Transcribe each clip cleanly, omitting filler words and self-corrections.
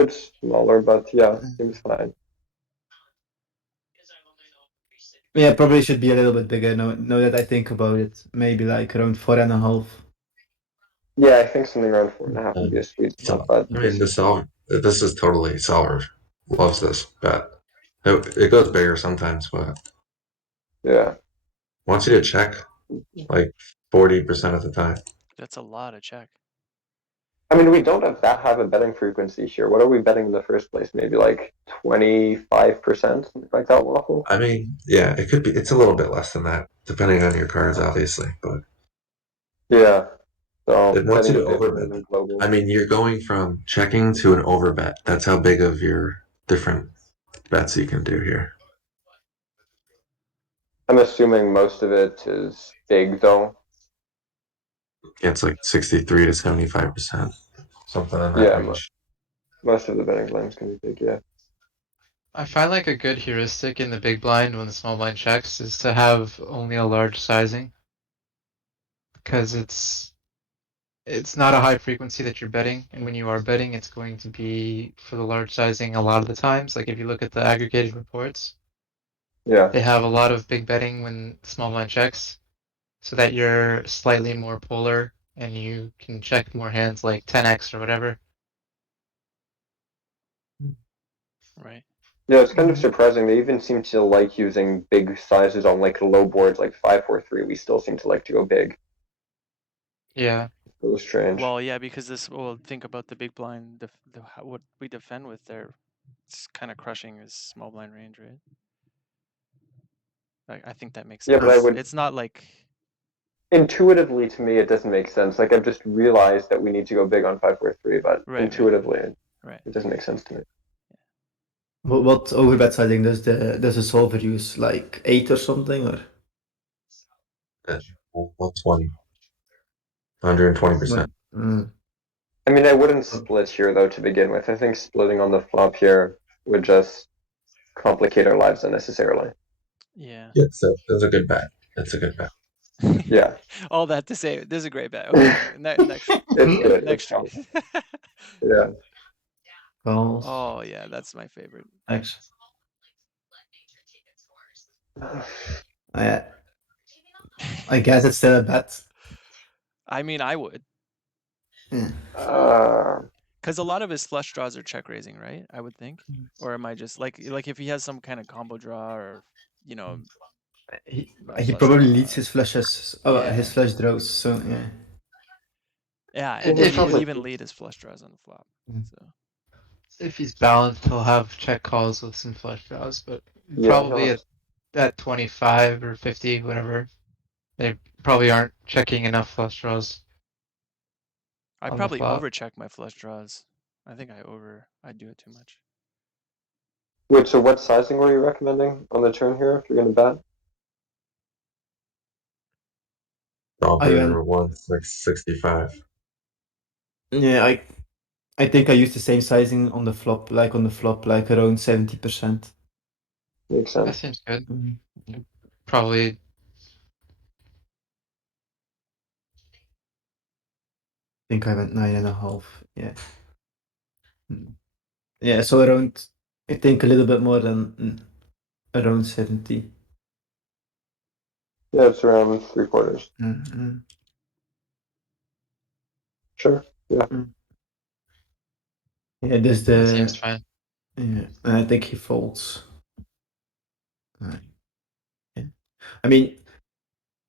It's smaller, but yeah, seems fine. Yeah, probably should be a little bit bigger. Now that I think about it, maybe like around 4.5. Yeah, I think something around 4.5 would be a Um, sweet spot, so, but I we'll mean, see. this is totally solver. Loves this bet. It goes bigger sometimes, but Yeah. wants you to check like 40% of the time. That's a lot of check. I mean, we don't have that high of a betting frequency here. What are we betting in the first place? Maybe like 25%, something like that, Waffle? I mean, yeah, it could be. It's a little bit less than that, depending on your cards, obviously. But Yeah. it So wants you betting to a bit more overbet. than global. I mean, you're going from checking to an overbet. That's how big of your different bets you can do here. I'm assuming most of it is big, though. It's like 63 to 75%, something in that Yeah, range. most of the betting lines can be big, yeah. I find like a good heuristic in the big blind when the small blind checks is to have only a large sizing because it's not a high frequency that you're betting, and when you are betting, it's going to be for the large sizing a lot of the times. Like if you look at the aggregated reports, Yeah. they have a lot of big betting when small blind checks, so that you're slightly more polar and you can check more hands like 10x or whatever. Right. Yeah, it's kind of surprising. They even seem to like using big sizes on like low boards like 5-4-3. We still seem to like to go big. Yeah. It was strange. Well, yeah, because well, think about the big blind, what we defend with there. It's kind of crushing his small blind range, right? I think that makes Yeah, but I sense. would It's not like, intuitively to me it doesn't make sense. Like I've just realized that we need to go big on 5-4-3, but right, intuitively right. it doesn't make sense to me. What overbet sizing does a solver use? Like 8 or something, or Yeah, 120, 120%. Mm. I mean, I wouldn't split here though to begin with. I think splitting on the flop here would just complicate our lives unnecessarily. Yeah. Yeah, so that's a good bet. That's a good bet. Yeah. All that to say, this is a great bet. Okay, It's next, good. It's next street. fun. Yeah. calls. Oh yeah, that's my favorite. X. I I guess it's still a bet. I mean, I would, Yeah. Uh, because a lot of his flush draws are check raising, right? I would think, or am I just like if he has some kind of combo draw or you know He, a he flush probably draw? leads his flushes. Oh, his Yeah, flush draws. So yeah. yeah, and If he would he's even lead his flush draws on the flop. So if he's balanced, he'll have check calls with some flush draws, but yeah, he'll probably have, at 25 or 50, whatever, they probably aren't checking enough flush draws I on the probably flop. overcheck my flush draws. I think I do it too much. wait, so what sizing were you recommending on the turn here if you're gonna bet? I went. Solver 165. Yeah, I think I used the same sizing on the flop, like around 70%. Makes That sense. seems good. Mm. Probably I think I went 9.5. Yeah. Mm. Yeah, so around, I think a little bit more than around 70. Yeah, it's around 3/4. Mm-hmm. Sure. Yeah. Yeah, there's that seems the. fine. Yeah, and I think he folds. Yeah. I mean,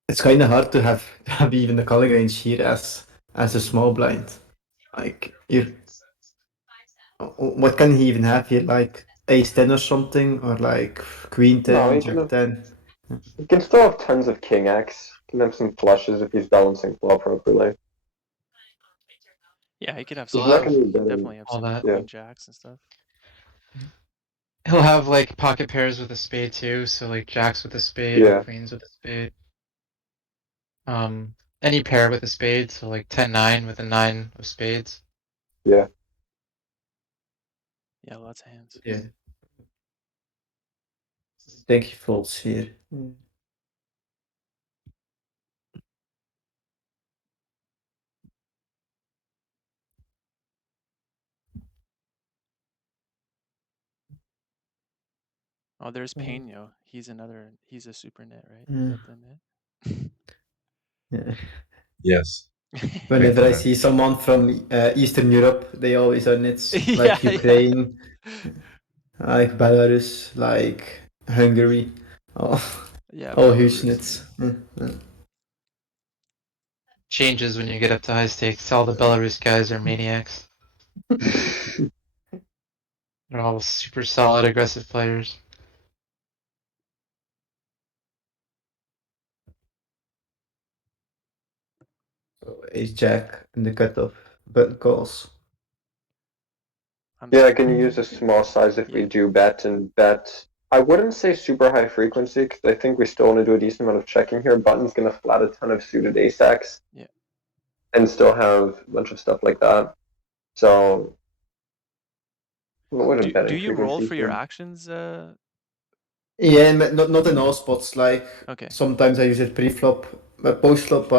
it's kind of hard to have have even the calling range here as a small blind. Like you, what can he even have here? Like ace ten or something, or like queen No, 10, jack 10. he can still have tons of king X. He can have some flushes if he's balancing flop properly. Yeah, he could have He's He'll some. not gonna have be betting. Definitely have all some that. Yeah. queen jacks and stuff. He'll have like pocket pairs with a spade too, so like jacks with a spade or Yeah. queens with a spade. Um, any pair with a spade, so like 10-9 with a 9 of spades. Yeah. Yeah, lots of hands. Yeah, I think he folds here. Oh, there's Mm. Peño. He's a super net, right? Mm. Is that the net? Yeah. Yes. Whenever I Yeah. see someone from Eastern Europe, they always are nits, Yeah, like yeah. Ukraine, like Belarus, like Hungary. Oh, Yeah, all huge Belarus. nits. Changes when you get up to high stakes. All the Belarus guys are maniacs. They're all super solid, aggressive players. So ace jack and the cutoff button calls. I'm Yeah, can you use a small size if we Yeah. do bet and bet? I wouldn't say super high frequency because I think we still want to do a decent amount of checking here. Button's gonna flat a ton of suited ace X. Yeah. And still have a bunch of stuff like that. So what would a Do betting you roll frequency for your here? actions? Yeah, not in all spots. Like Okay. sometimes I use it pre-flop, but post-flop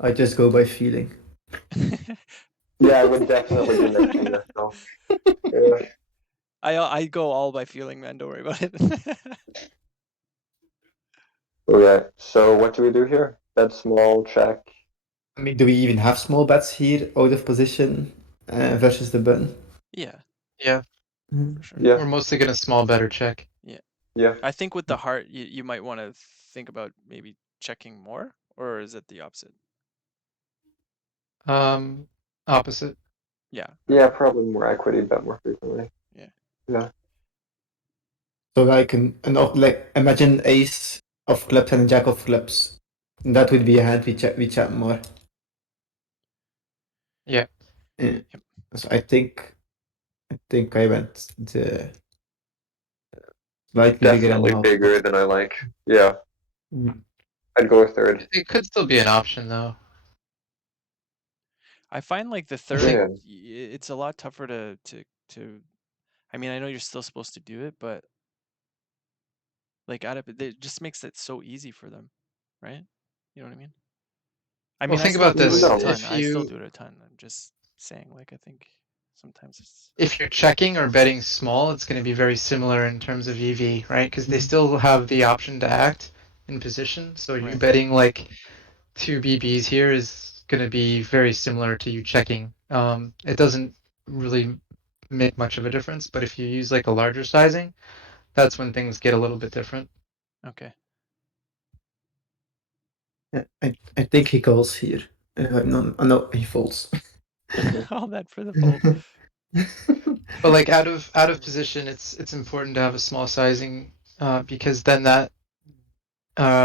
I just go by feeling. Yeah, I would definitely be mixing this though. Yeah. I go all by feeling, man. Don't worry about it. Okay, so what do we do here? Bet small, check. I mean, do we even have small bets here out of position versus the button? Yeah, Yeah, for sure. Yeah, we're mostly gonna small bet or check. yeah. I think with the heart, you might want to think about maybe checking more, or is it the opposite? Opposite. Yeah. Yeah, probably more equity, bet more frequently. Yeah. Yeah. So like like imagine ace of clubs and jack of clubs. That would be a hand we chat more. Yeah. Yeah. Yep. So I think I went the slightly bigger than Definitely half bigger pot. than I like. Yeah, Mm. I'd go a third. It could still be an option though. I find like the I third, think Yeah. it's a lot tougher to. I mean, I know you're still supposed to do it, but like it just makes it so easy for them, right? You know what I mean? I well mean, I think still about do this. it a No. ton. If I still you do it a ton. I'm just saying, like, I think sometimes it's if you're checking or betting small, it's going to be very similar in terms of EV, right? Because they still have the option to act in position. So you right. betting like 2 BBs here is going to be very similar to you checking. It doesn't really make much of a difference, but if you use like a larger sizing, that's when things get a little bit different. Okay. Yeah, I think he calls here. No, he folds. All that for the fold. But like out of position, it's important to have a small sizing because then that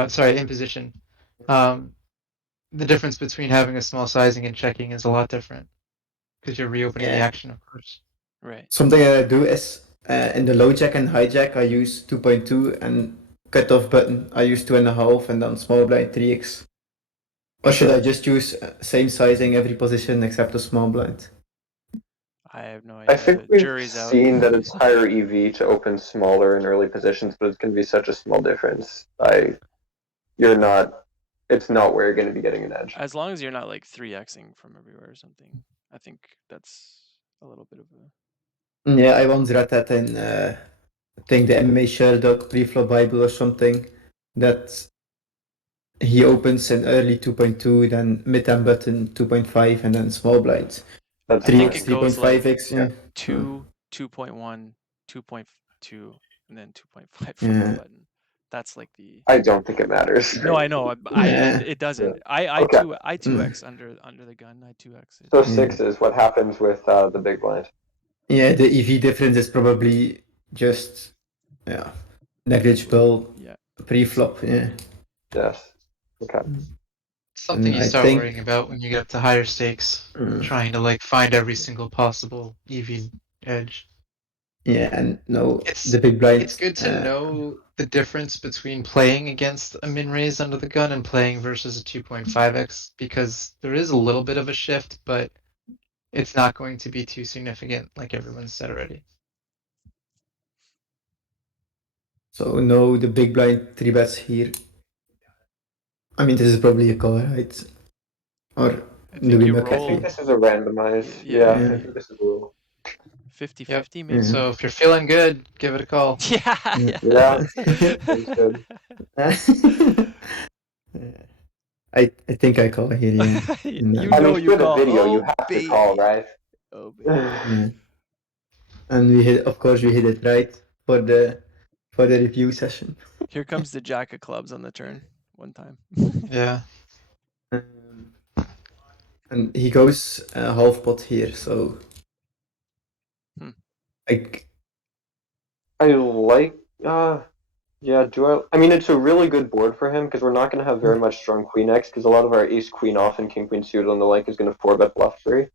sorry, in position. Um, the difference between having a small sizing and checking is a lot different because you're reopening the Yeah. action, of course. Right. Something that I do is in the low jack and high jack I use 2.2 and cutoff button I use 2.5 and then small blind 3x. Or should I just use same sizing every position except the small blind? I have no I idea. think The we've jury's out. seen that it's higher EV to open smaller in early positions, but it's going to be such a small difference. You're not. It's not where you're going to be getting an edge. As long as you're not like 3xing from everywhere or something, I think that's a little bit of a. Yeah, I once read that in I think the MMA Sherlock pre-flop Bible or something that he opens an early 2.2, then mid and button 2.5, and then small blind That's I think 3x, it goes like 3.5x. Yeah. 2, 2.1, 2.2, and then 2.5 from the Yeah. button. That's like the. I don't think it matters. No, I know. Yeah. It doesn't. Okay. I 2x under the gun. I 2x it. So Yeah. sixes. What happens with the big blind? Yeah, the EV difference is probably just negligible Yeah. pre-flop. Yeah. Yes. Okay. Something And you I start think worrying about when you get up to higher stakes, trying to like find every single possible EV edge. yeah, and no, It's the big blind. it's good to know the difference between playing against a min raise under the gun and playing versus a 2.5x because there is a little bit of a shift, but it's not going to be too significant, like everyone's said already. So no, the big blind three bets here. I mean, this is probably a call, right? Or I do think we you muck I at think roll. three? this is a randomized. Yeah. Yeah, I Yeah. think this is a rule. 50-50 maybe. So if you're feeling good, give it a call. Yeah, Yeah. Yeah. yeah. Sounds good. I think I call here, yeah. In You that. I know mean, you for the call. video, you Oh have to call, baby. right? Oh baby. Yeah. And we hit, of course, we hit it right for the review session. Here comes the jack of clubs on the turn. One time. Yeah. Um, and he goes half pot here, so Hmm. like I like. Yeah. I mean, it's a really good board for him because we're not going to have very much strong queen X because a lot of our ace queen off and king queen suited on the like is going to 4-bet bluff free.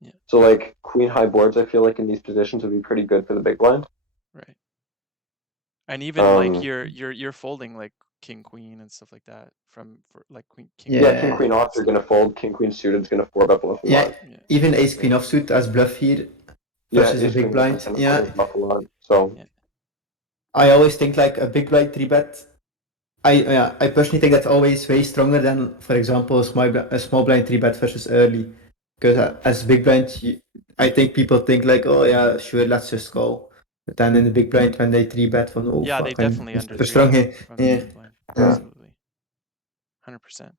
Yeah. So like queen high boards, I feel like in these positions would be pretty good for the big blind. Right. And even like Um, you're folding like king queen and stuff like that for like king Yeah. Yeah, queen king queen and off, you're stuff. going to fold. King queen suited is going to 4-bet bluff a yeah, lot. Yeah. even ace queen offsuit as bluff here Yeah, versus a ace big queen blind. is going to Yeah, bluff a lot. So Yeah. I always think like a big blind 3-bet. I personally think that's always way stronger than, for example, a small blind 3-bet versus early. Because as big blind, I think people think like, oh yeah, sure, let's just call. But then in the big blind, when they 3-bet, from oh Yeah, they fuck, I'm definitely under super three strong bet here. from the Yeah, big blind. Yeah. Absolutely. 100%.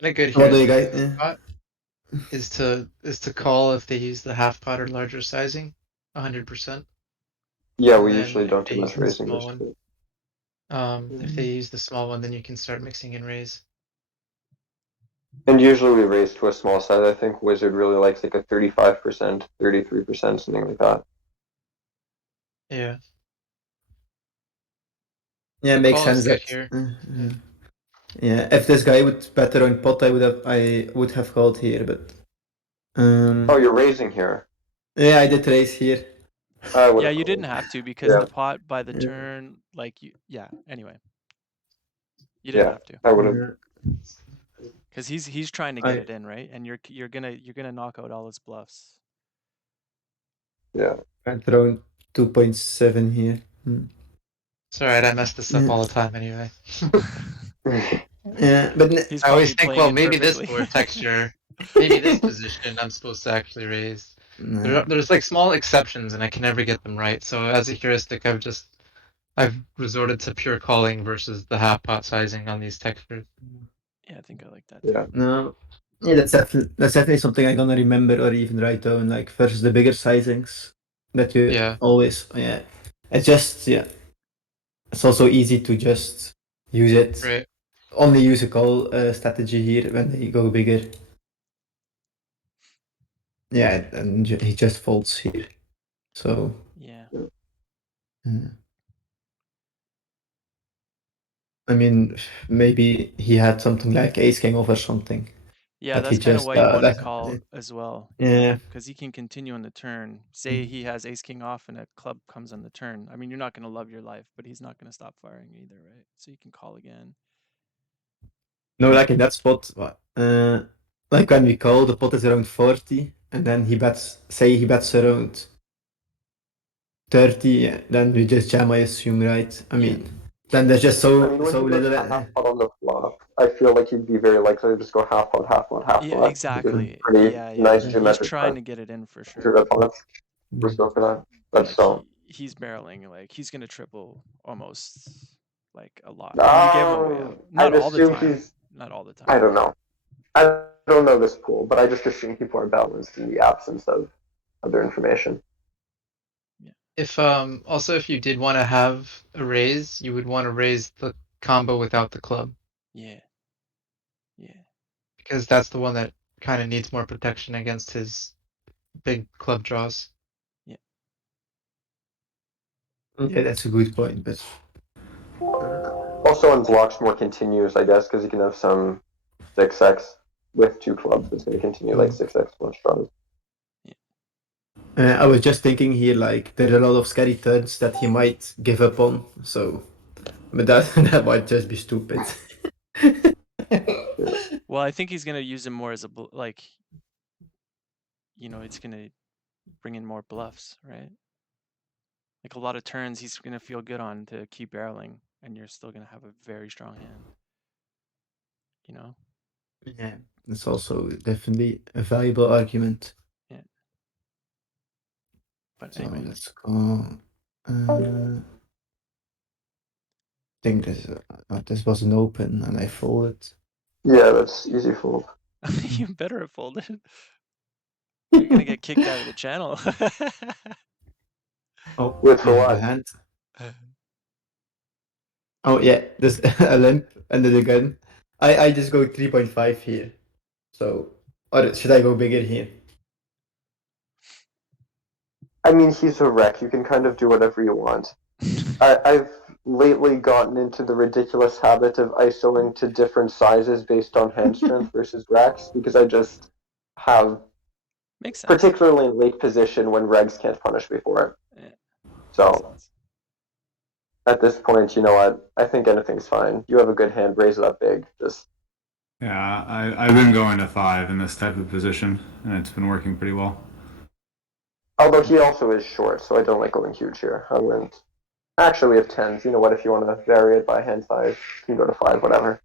And a good What do you heuristic guys? in this spot is to call if they use the half pot or larger sizing, 100%. yeah, And we then usually if don't they do use much the raising. small Just one, if they use the small one, then you can start mixing in raise. And usually we raise to a small size. I think Wizard really likes like a 35%, 33%, something like that. Yeah. Yeah, The it makes call is sense good that. here. Yeah, if this guy would bet around pot, I would have called here, but Oh, you're raising here. yeah, I did raise here. I would Yeah, have you didn't called. have to because Yeah. the pot by the Yeah. turn, like yeah, anyway. You didn't Yeah, have to. I would have. Because he's trying to get it in, right? And you're gonna knock out all his bluffs. Yeah. Went around 2.7 here. It's alright, I mess this up Yeah. all the time anyway. Yeah, but He's I always probably think, playing well, it maybe this perfectly. board texture, maybe this position I'm supposed to actually raise. nah. There's like small exceptions and I can never get them right. So as a heuristic, I've resorted to pure calling versus the half pot sizing on these textures. Yeah, I think I like that too. Yeah. No. Yeah, that's definitely something I'm gonna remember or even write down, like versus the bigger sizings that you Yeah. always, yeah. It's just, yeah. It's also easy to just use it. Right. Only use a call strategy here when they go bigger. Yeah, and he just folds here. So, Yeah. I mean, maybe he had something like ace king off or something. Yeah, That he that's kind of just, why you want to that, call as well, yeah. because he can continue on the turn. Say he has ace king off and a club comes on the turn. I mean, you're not going to love your life, but he's not going to stop firing either, right? So you can call again. No, like in that spot, like when we call, the pot is around 40, and then say he bets around 30, yeah, then we just jam, I assume, right? I mean, then there's just I mean, when so he goes little. half pot on the flop, I feel like he'd be very likely to just go half pot, half pot, half Yeah, pot. exactly. Pretty Yeah, nice yeah. He's geometric trying part to get it in for through sure. that pot. We're still for that. But Like still. he's barreling. Like he's going to triple almost like a lot. I mean, you gave him a way out. Not I'd all the assume time. he's. Not all the time. I don't know. I don't know this pool, but I just assume people are balanced in the absence of other information. If also if you did want to have a raise, you would want to raise the combo without the club. Yeah. Yeah. Because that's the one that kind of needs more protection against his big club draws. Yeah, that's a good point, but Also unblocks more continues, I guess, because you can have some 6x with two clubs that's going to continue like 6x plus draws. I was just thinking here, like, there are a lot of scary turns that he might give up on, so. But that, that might just be stupid. Well, I think he's going to use him more as a, like, it's going to bring in more bluffs, right? Like a lot of turns he's going to feel good on to keep barreling, and you're still going to have a very strong hand. Yeah, it's also definitely a valuable argument. Yeah. But So anyway, let's go. I think this was an open and I folded. Yeah, that's easy fold. you better have folded. You're gonna get kicked out of the channel. Oh, Wait, for we have a what? hand. Oh yeah, there's a limp under the gun. I just go 3.5 here. So, or should I go bigger here? I mean, he's a wreck. You can kind of do whatever you want. I've lately gotten into the ridiculous habit of isoing to different sizes based on hand strength versus regs because I just have, Makes sense. particularly in late position when regs can't punish me for it. Yeah, makes So sense. at this point, you know what? I think anything's fine. You have a good hand, raise it up big. Just Yeah, I've been going to 5 in this type of position, and it's been working pretty well. although he also is short, so I don't like going huge here. I wouldn't. Actually, we have tens. You know what? If you want to vary it by hand size, you can go to 5, whatever.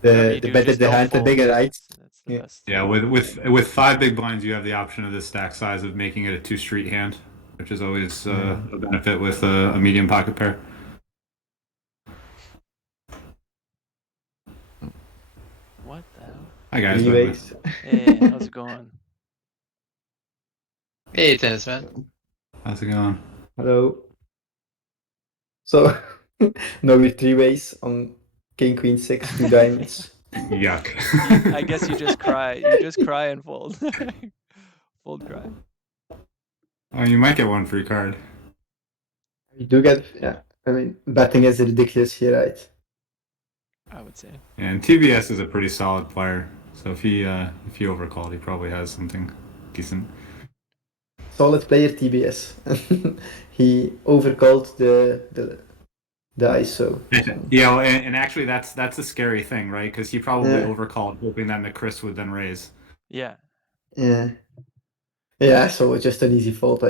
Whatever The you the do, better just the don't hand, the fold. bigger, right? That's the Yeah. best. Yeah, with 5 big blinds, you have the option of the stack size of making it a 2-street hand, which is always a benefit with a medium pocket pair. What the hell? Hi guys, Three by the way. ways. Hey, how's it going? Hey, tennis man. How's it going? Hello. So now we're 3 ways on King Queen 6, 2 diamonds. Yuck. I guess you just cry. You just cry and fold. Fold cry. Oh, you might get one free card. You do get, yeah. I mean, betting is ridiculous here, right? I would say. And TBS is a pretty solid player, so if he overcalled, he probably has something decent. Solid player TBS. He overcalled the ISO. Yeah, well, and actually that's a scary thing, right? Because he probably Yeah. overcalled, hoping that McChris would then raise. Yeah. Yeah. Yeah, so it's just an easy fold.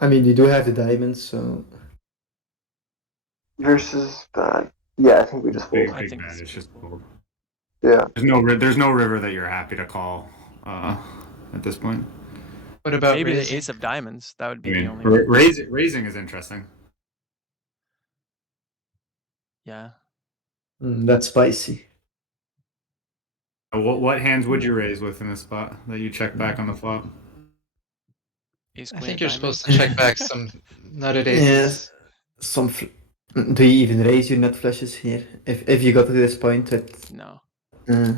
I mean, you do have the diamonds, so Versus that. Yeah, I think we just Big fold. I big think bet. it's It's just cold. Yeah. There's no river that you're happy to call at this point. What about maybe raising? the ace of diamonds. That would I be the mean, only one. raising is interesting. Yeah. that's spicy. What hands would you raise with in this spot that you check back on the flop? Ace I queen think of you're diamonds. supposed to check back some nutted Yes. aces. Do you even raise your nut flushes here? If you got to this point with No, uh,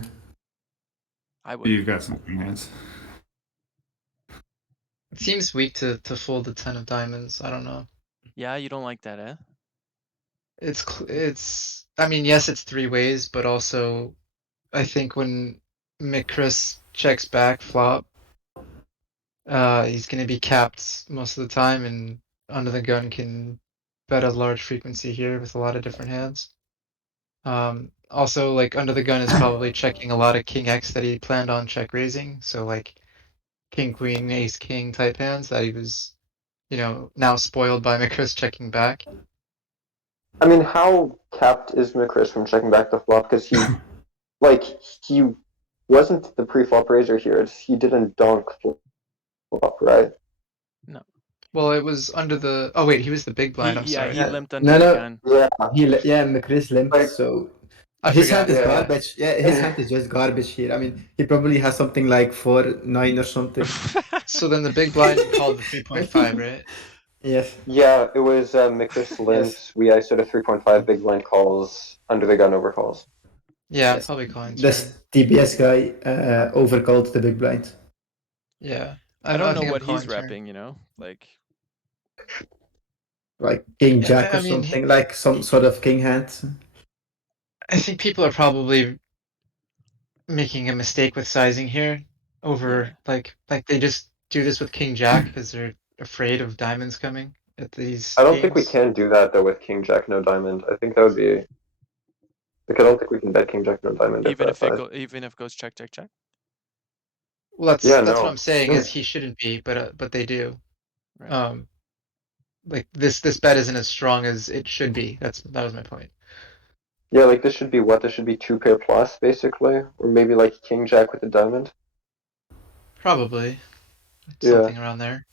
I wouldn't. You've got some hands. It seems weak to fold the 10 of diamonds. I don't know. Yeah, you don't like that, eh? It's. I mean, yes, it's 3 ways, but also, I think when McChris checks back flop, he's gonna be capped most of the time, and under the gun can bet a large frequency here with a lot of different hands. Also, like under the gun is probably checking a lot of King X that he planned on check raising, so like King Queen, Ace King type hands that he was, now spoiled by McChris checking back. I mean, how capped is McChris from checking back the flop? Because like, he wasn't the pre-flop raiser here. He didn't donk flop, right? Well, it was under the. Oh wait, he was the big blind. I'm He sorry. limped under no, the no. gun. Yeah. McChris limped, Like- so I his forgot. hand is yeah. garbage. Yeah, his hand is just garbage here. I mean, he probably has something like 4-9 or something. So then the big blind called the 3.5, right? Yes. Yeah, it was McChris limps. We ISO'd a 3.5 big blind calls, under the gun overcalls. Yeah, I'm Yes. probably calling turn. This TBS guy overcalled the big blind. Yeah, I don't know think I'm what he's calling turn. repping, you know? Like, Like King Yeah, Jack or I mean, something, like some sort of king hand. I think people are probably making a mistake with sizing here over Yeah. like they just do this with King Jack because they're afraid of diamonds coming at these I don't games. think we can do that though with King Jack no diamond. I think that would be. Like, I don't think we can bet King Jack no diamond at even that if it size. even if it goes check, check, check. Well, Yeah, that's no. what I'm saying is Yeah. he shouldn't be, but they do. Right. Like this bet isn't as strong as it should be. That was my point. Yeah, like this should be what? This should be 2 pair plus, basically, or maybe like King Jack with a diamond. Probably Yeah. something around there.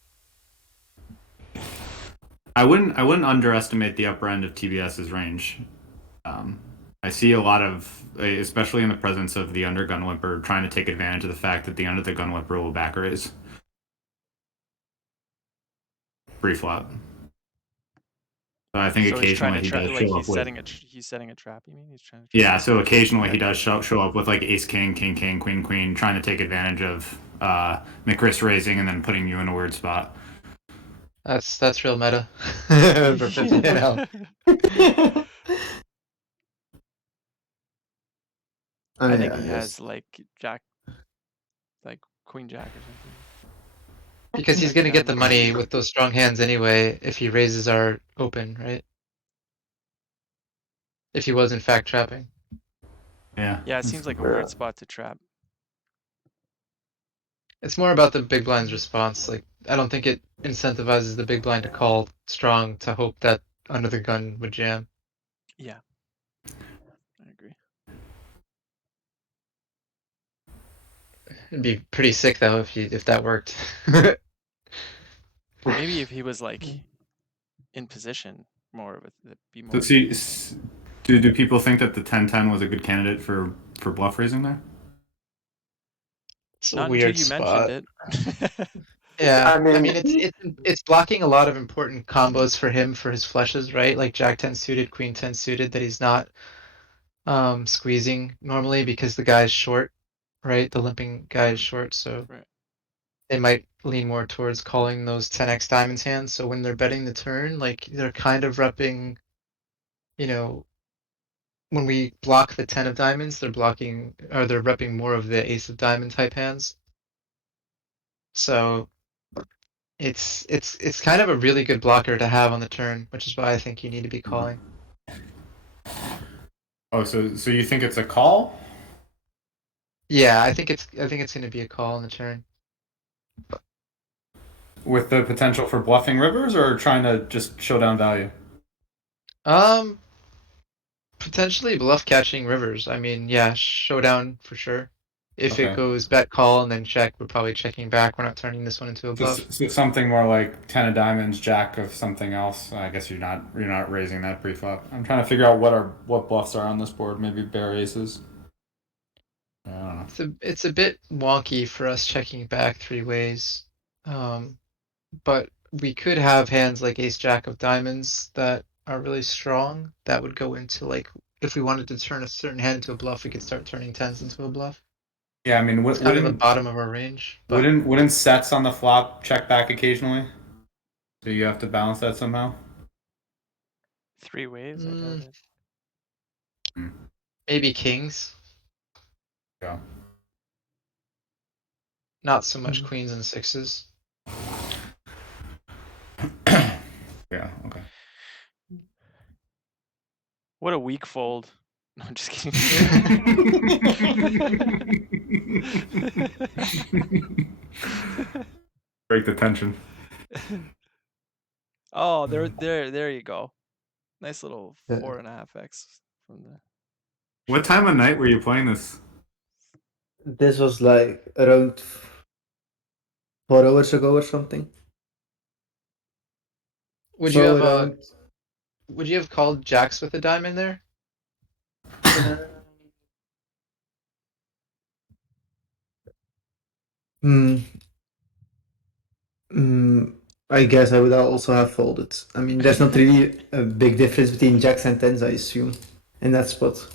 I wouldn't underestimate the upper end of TBS's range. I see a lot of, especially in the presence of the under gun whipper, trying to take advantage of the fact that the under the gun whipper will back raise pre-flop. So I think So he's trying occasionally to he trap, does like show up with. he's setting a trap. You mean he's trying to? Yeah, so occasionally Yeah. he does show up with like ace king, king king, queen queen, trying to take advantage of McRisk raising and then putting you in a weird spot. That's real meta for 50 NL. Oh, I think yeah, he yes. has like jack, like queen jack or something. Because he's Jack of gonna get the diamonds. money with those strong hands anyway if he raises our open, right? If he was in fact trapping. Yeah. Yeah, it seems like a Yeah. weird spot to trap. It's more about the big blind's response. Like, I don't think it incentivizes the big blind to call strong to hope that under the gun would jam. Yeah, I agree. It'd be pretty sick though if that worked. Maybe if he was like in position more with it, be So more. see, do people think that the 10-10 was a good candidate for bluff raising there? It's a Not until weird you mentioned spot. it. Yeah, I mean, it's blocking a lot of important combos for him for his flushes, right? Like Jack 10 suited, Queen 10 suited that he's not squeezing normally because the guy's short, right? The limping guy is short, so Right. they might lean more towards calling those 10x diamonds hands. So when they're betting the turn, like they're kind of repping, you know, when we block the 10 of diamonds, they're blocking or they're repping more of the ace of diamond type hands. So it's kind of a really good blocker to have on the turn, which is why I think you need to be calling. Oh, so you think it's a call? Yeah, I think it's going to be a call on the turn. With the potential for bluffing rivers or trying to just show down value? Potentially bluff catching rivers. I mean, yeah, showdown for sure. If it Okay. goes bet call and then check, we're probably checking back. We're not turning this one into a So, bluff. so something more like 10 of diamonds, jack of something else. I guess you're not raising that pre-flop. I'm trying to figure out what bluffs are on this board. Maybe bare aces. I don't know. It's a bit wonky for us checking back three ways. But we could have hands like ace jack of diamonds that are really strong. That would go into like if we wanted to turn a certain hand into a bluff, we could start turning tens into a bluff. Yeah, I mean, It's kind of the bottom of our range, but wouldn't sets on the flop check back occasionally? So you have to balance that somehow. 3 ways, I doubt it. maybe kings. Yeah. Not so much queens and sixes. Yeah. Okay. What a weak fold. No, I'm just kidding. Break the tension. Oh, there you go. Nice little Yeah. 4.5x from the. What time of night were you playing this? This was like around 4 hours ago or something. Would So you have around, would you have called jacks with a diamond there? Hmm. I guess I would also have folded. I mean, there's not really a big difference between jacks and tens, I assume, in that spot.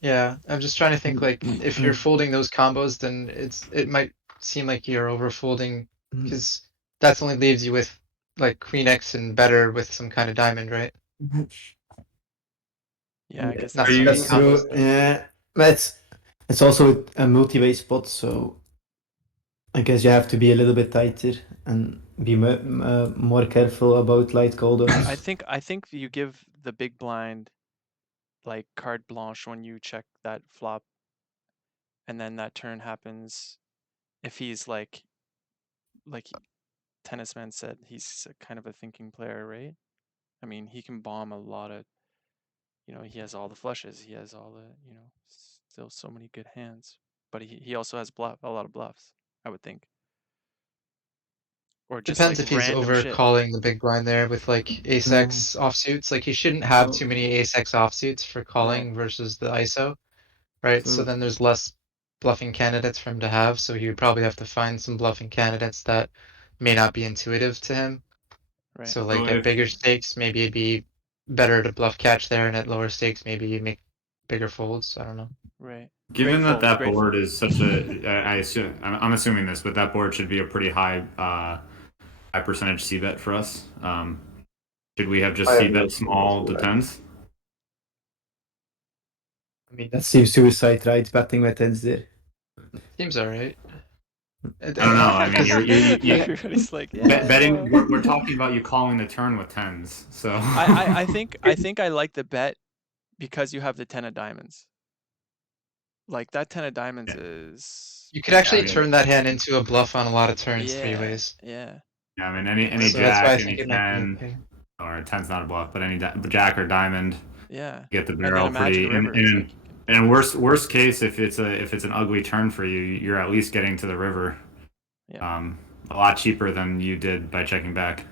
Yeah, I'm just trying to think like if you're folding those combos, then it might seem like you're over folding because that's only leaves you with like queen X and better with some kind of diamond, right? Yeah, I guess Not that's so many That's true. combos. Yeah, but it's also a multi-way spot, so I guess you have to be a little bit tighter and be more careful about light call downs. I think you give the big blind like carte blanche when you check that flop, and then that turn happens. If he's like Tennis Man said, he's kind of a thinking player, right? I mean, he can bomb a lot of, he has all the flushes, he has all the, still so many good hands, but he also has a lot of bluffs. I would think. Or just Depends like if he's random over shit. calling the big blind there with like ace X offsuits. Like he shouldn't have too many ace X offsuits for calling versus the ISO, right? So So- then there's less bluffing candidates for him to have. So he would probably have to find some bluffing candidates that may not be intuitive to him. Right. So like So at if- bigger stakes, maybe it'd be better to bluff catch there, and at lower stakes, maybe you make bigger folds. I don't know. Right. Given Great that folds, great board folds. is such a, I assume, I'm assuming this, but that board should be a pretty high percentage C bet for us. Should we have just I have C no bet small clue. to tens? I mean, that seems suicide, right? Betting with tens there. Seems alright. I don't know. I mean, Everybody's like, yeah. betting. We're talking about you calling the turn with tens. So I think I like the bet because you have the 10 of diamonds. Like that 10 of diamonds Yeah. is You could actually I mean- turn that hand into a bluff on a lot of turns three yeah, ways. yeah. Yeah, I mean, any So that's why I jack, think any it might be 10, okay. or 10's not a bluff, but any jack or diamond, Yeah. you get the And then barrel imagine pretty. river. It's like you can, And worst case, if it's an ugly turn for you, you're at least getting to the river. Yeah. A lot cheaper than you did by checking back.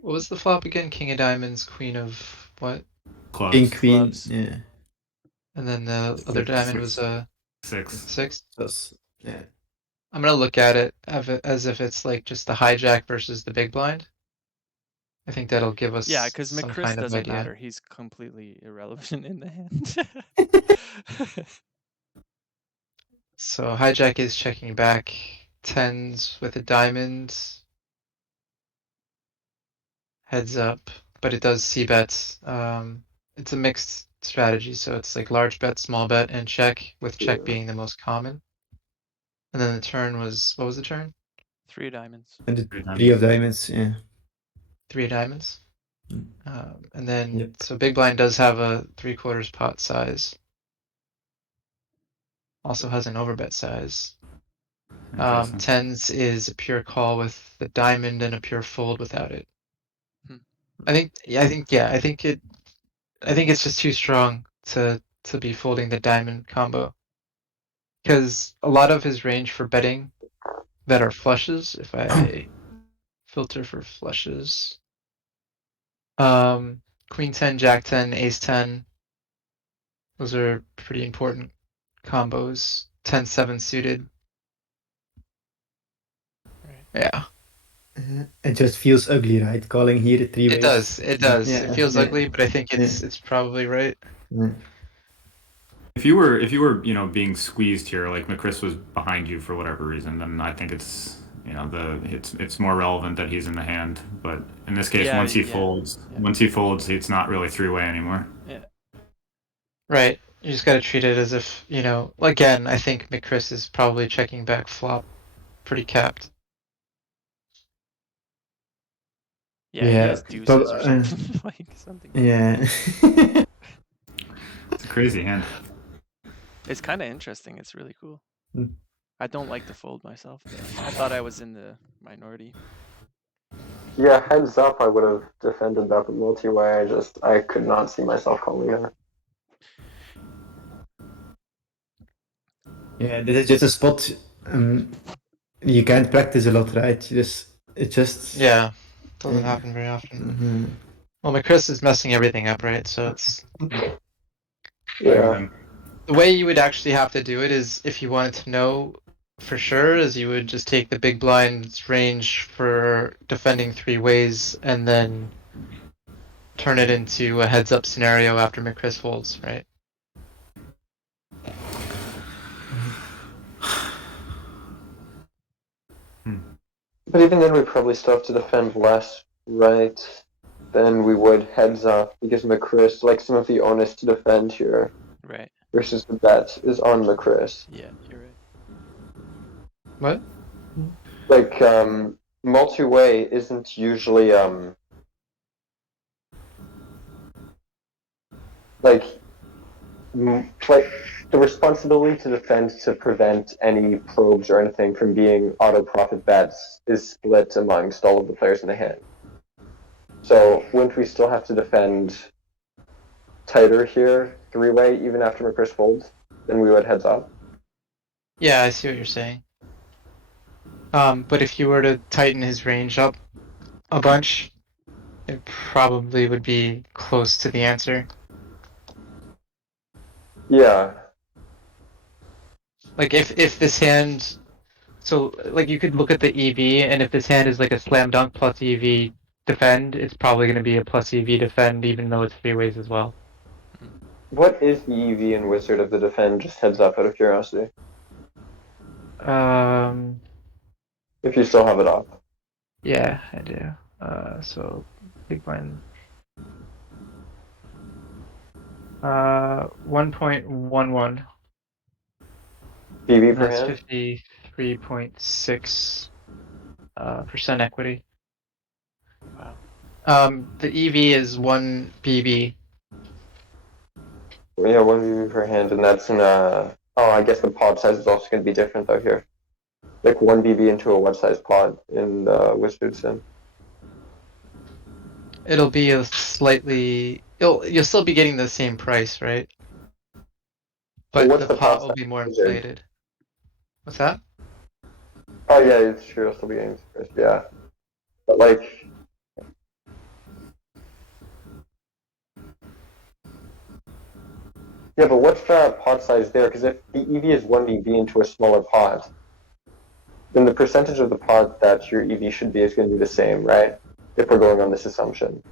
What was the flop again? King of diamonds, queen of what? Clubs. King, queen, Clubs. yeah. And then the other diamond was a 6. 6. That's, yeah. I'm gonna look at it as if it's like just the hijack versus the big blind. I think that'll give us Yeah, because some McChris kind of doesn't idea. matter. He's completely irrelevant in the hand. So hijack is checking back tens with a diamond. Heads up, but it does see bets. It's a mixed strategy, so it's like large bet, small bet, and check, with check being the most common. And then the turn was, what was the turn? 3 of diamonds. And the Three three of diamonds, yeah. 3 of diamonds. Mm. And then, Yep. so big blind does have a 3/4 pot size. Also has an overbet size. Interesting. Tens is a pure call with the diamond and a pure fold without it. Hmm. I think it's just too strong to be folding the diamond combo. Because a lot of his range for betting that are flushes, if I filter for flushes, queen 10, jack 10, ace 10, those are pretty important combos. 10-7 suited. Right. Yeah, It just feels ugly, right? Calling here three it ways. does. It does. Yeah, It feels yeah. ugly, but I think it's probably right. Yeah. If you were being squeezed here, like McChris was behind you for whatever reason, then I think it's it's more relevant that he's in the hand. But in this case, Yeah, once he yeah, folds, yeah. it's not really three-way anymore. Yeah. Right. You just gotta treat it as if, again, I think McChris is probably checking back flop pretty capped. Yeah, he has deuces or something. Like something. Yeah. It's a crazy hand. It's kind of interesting. It's really cool. Mm. I don't like to fold myself. I thought I was in the minority. Yeah, heads up, I would have defended that, but multi-way, I could not see myself calling that. Yeah, this is just a spot you can't practice a lot, right? It just Yeah, doesn't Yeah. happen very often. Mhm. Well, McChris is messing everything up, right? So it's Yeah. the way you would actually have to do it is, if you wanted to know for sure, is you would just take the big blind's range for defending three ways and then turn it into a heads up scenario after McChris folds, right? But even then, we probably still have to defend less, right, than we would heads up, because McChris, like some of the onus to defend here Right. versus the bet is on McChris. Yeah, you're right. What? Like, multi-way isn't usually, like the responsibility to defend to prevent any probes or anything from being auto-profit bets is split amongst all of the players in the hand. So wouldn't we still have to defend tighter here, three-way, even after McChris folds, than we would heads up? Yeah, I see what you're saying. But if you were to tighten his range up a bunch, it probably would be close to the answer. Yeah. Like if this hand, so like you could look at the EV, and if this hand is like a slam dunk plus EV defend, it's probably going to be a plus EV defend, even though it's three ways as well. What is the EV and Wizard of the Defend? Just heads up out of curiosity. If you still have it up. Yeah, I do. So big blind. 1.11. PV And per that's hand? 53.6 percent equity. Wow. The EV is 1 BB. Yeah, 1 PV per hand, and that's in a... Oh, I guess the pod size is also going to be different though here. Like 1 BB into a what size pod in the Wizard Sim? It'll be a slightly. You'll still be getting the same price, right? Well, But what's the the pod pot will size be more in Wizard? inflated. What's that? Oh yeah, it's true, I'll still be getting this price, yeah. But like... Yeah, but what's the pod size there? Because if the EV is 1 BB into a smaller pod, then the percentage of the pod that your EV should be is going to be the same, right? If we're going on this assumption.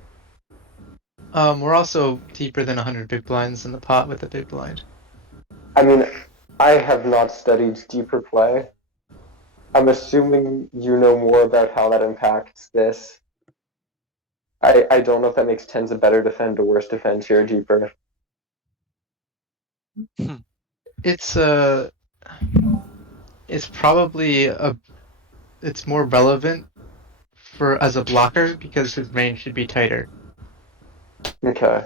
We're also deeper than 100 big blinds in the pot with the big blind. I mean, I have not studied deeper play. I'm assuming you know more about how that impacts this. I don't know if that makes tens a better defend or worse defend here deeper. It's it's probably it's more relevant for as a blocker because his range should be tighter. Okay.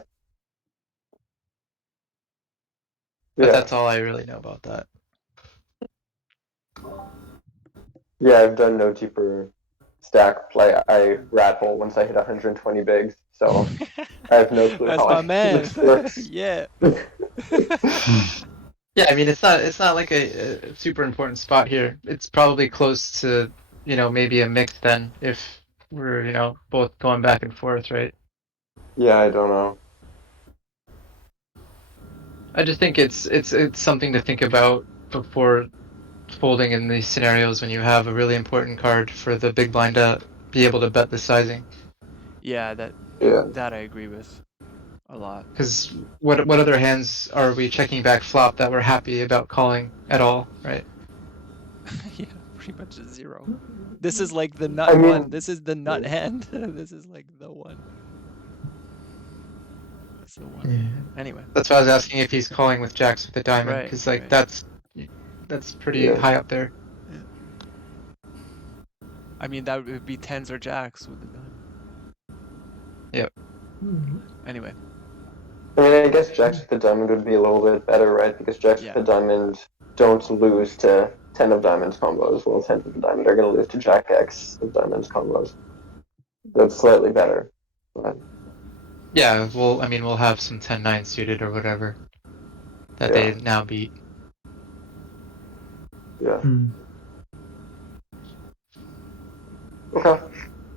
But Yeah. that's all I really know about that. Yeah, I've done no deeper stack play. I rat hole once I hit 120 bigs, so I have no clue That's how my man. this works. Yeah. Yeah, I mean it's not like a super important spot here. It's probably close to maybe a mix then if we're both going back and forth, right? Yeah, I don't know. I just think it's something to think about before folding in these scenarios when you have a really important card for the big blind to be able to bet the sizing. Yeah, Yeah. that I agree with a lot. Because what other hands are we checking back flop that we're happy about calling at all, right? Yeah, pretty much a zero. This is like the nut I mean- one. This is the nut hand. This is like the one. It's the one. Yeah. Anyway. That's why I was asking if he's calling with jacks with a diamond, Right, because like right. that's pretty Yeah. high up there. I mean, that would be tens or jacks with the diamond. Yep. Anyway. I mean, I guess jacks with the diamond would be a little bit better, right? Because jacks Yeah. with the diamond don't lose to 10 of diamonds combos, while 10 of the diamond are going to lose to jack X of diamonds combos. That's slightly better. But, Yeah, well, I mean, we'll have some 10-9 suited or whatever that Yeah. they now beat. yeah. Mm. Okay.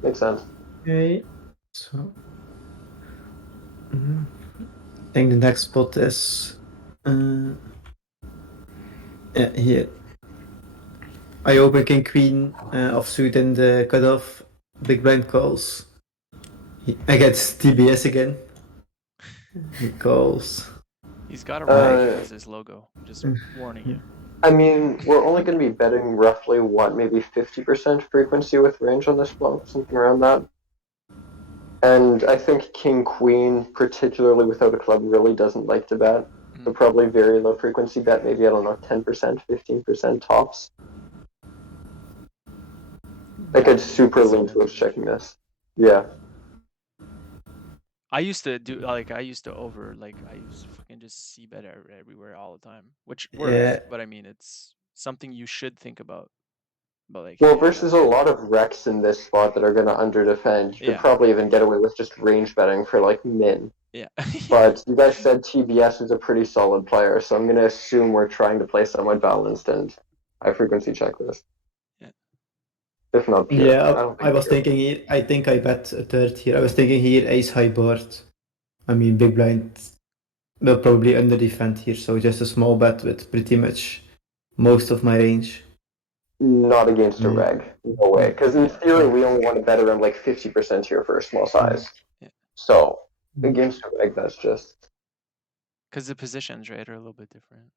Makes sense. Okay, so I think the next spot is yeah, here. I open king queen offsuit in the cutoff. Big blind calls. I get TBS again. He calls. He's got a range Uh, as his logo. Just warning you. I mean, we're only going to be betting roughly, what, maybe 50% frequency with range on this flop, something around that. And I think king queen, particularly without a club, really doesn't like to bet. So probably very low frequency bet, maybe, I don't know, 10%, 15% tops. I could super lean towards checking this. Yeah. I used to do I used to fucking just see bet everywhere all the time, which works. Yeah. But I mean, it's something you should think about. But like, Well, hey, versus a lot of wrecks in this spot that are going to underdefend, you Yeah. could probably even get away with just range betting for like min. yeah, But you guys said TBS is a pretty solid player, so I'm going to assume we're trying to play somewhat balanced, and high frequency check this. Yeah. If not pure. Yeah, don't I was pure. thinking here. I think I bet a third here. I was thinking here ace high board. I mean, big blind will probably under defend here, so just a small bet with pretty much most of my range. Not against a Mm. reg. No way. Because in theory, we only want to bet around like 50% here for a small size. Yeah. So Mm. against a reg, that's just. Because the positions, right, are a little bit different.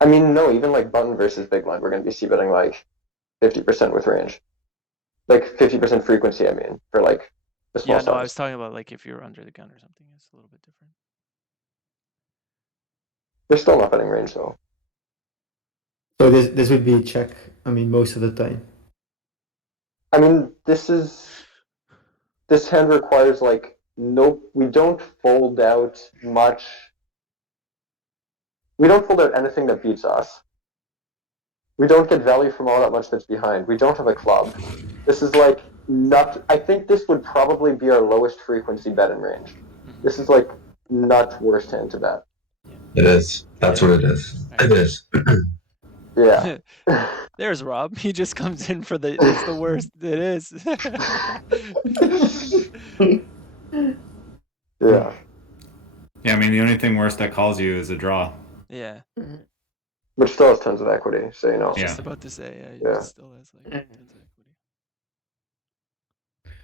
I mean, no, even like button versus big blind, we're going to be c-betting like 50% with range. Like 50% frequency, I mean, for like the small Yeah, no, I size. was talking about like if you're under the gun or something, it's a little bit different. They're still not betting range though. So this would be a check. I mean, most of the time. I mean, this hand requires like no. We don't fold out much. We don't fold out anything that beats us. We don't get value from all that much that's behind. We don't have a club. This is like not. I think this would probably be our lowest frequency bet in range. This is like not worst hand to bet. It is. That's what it is. It is. Yeah. There's Rob. He just comes in for the. It's the worst. It is. Yeah. Yeah, I mean the only thing worse that calls you is a draw. Yeah. Which still has tons of equity, so you know. I was Yeah. just about to say, Yeah. it still has like tons of equity.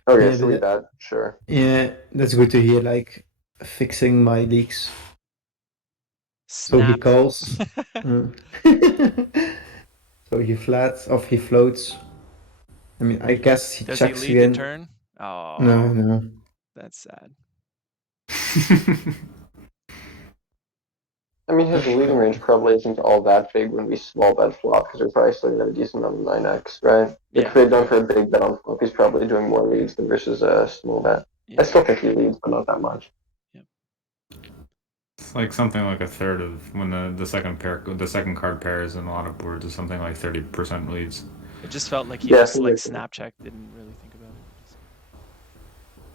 Okay, Yeah, so we but bet, sure. Yeah, that's good to hear. Like fixing my leaks. So he Snap. calls. So he flats off. He floats. I mean, I guess he Does he checks lead again. the turn? Oh, No. that's sad. I mean, his leading range probably isn't all that big when we small bet flop because we're probably still gonna have a decent amount of 9x, right? Like Yeah. if they've done for a big bet on flop, he's probably doing more leads than versus a small bet. Yeah. I still think he leads, but not that much. It's like something like a third of when the second card pairs in a lot of boards is something like 30% leads. It just felt like he Yeah, just he like was- snap check, didn't really think about it. Just,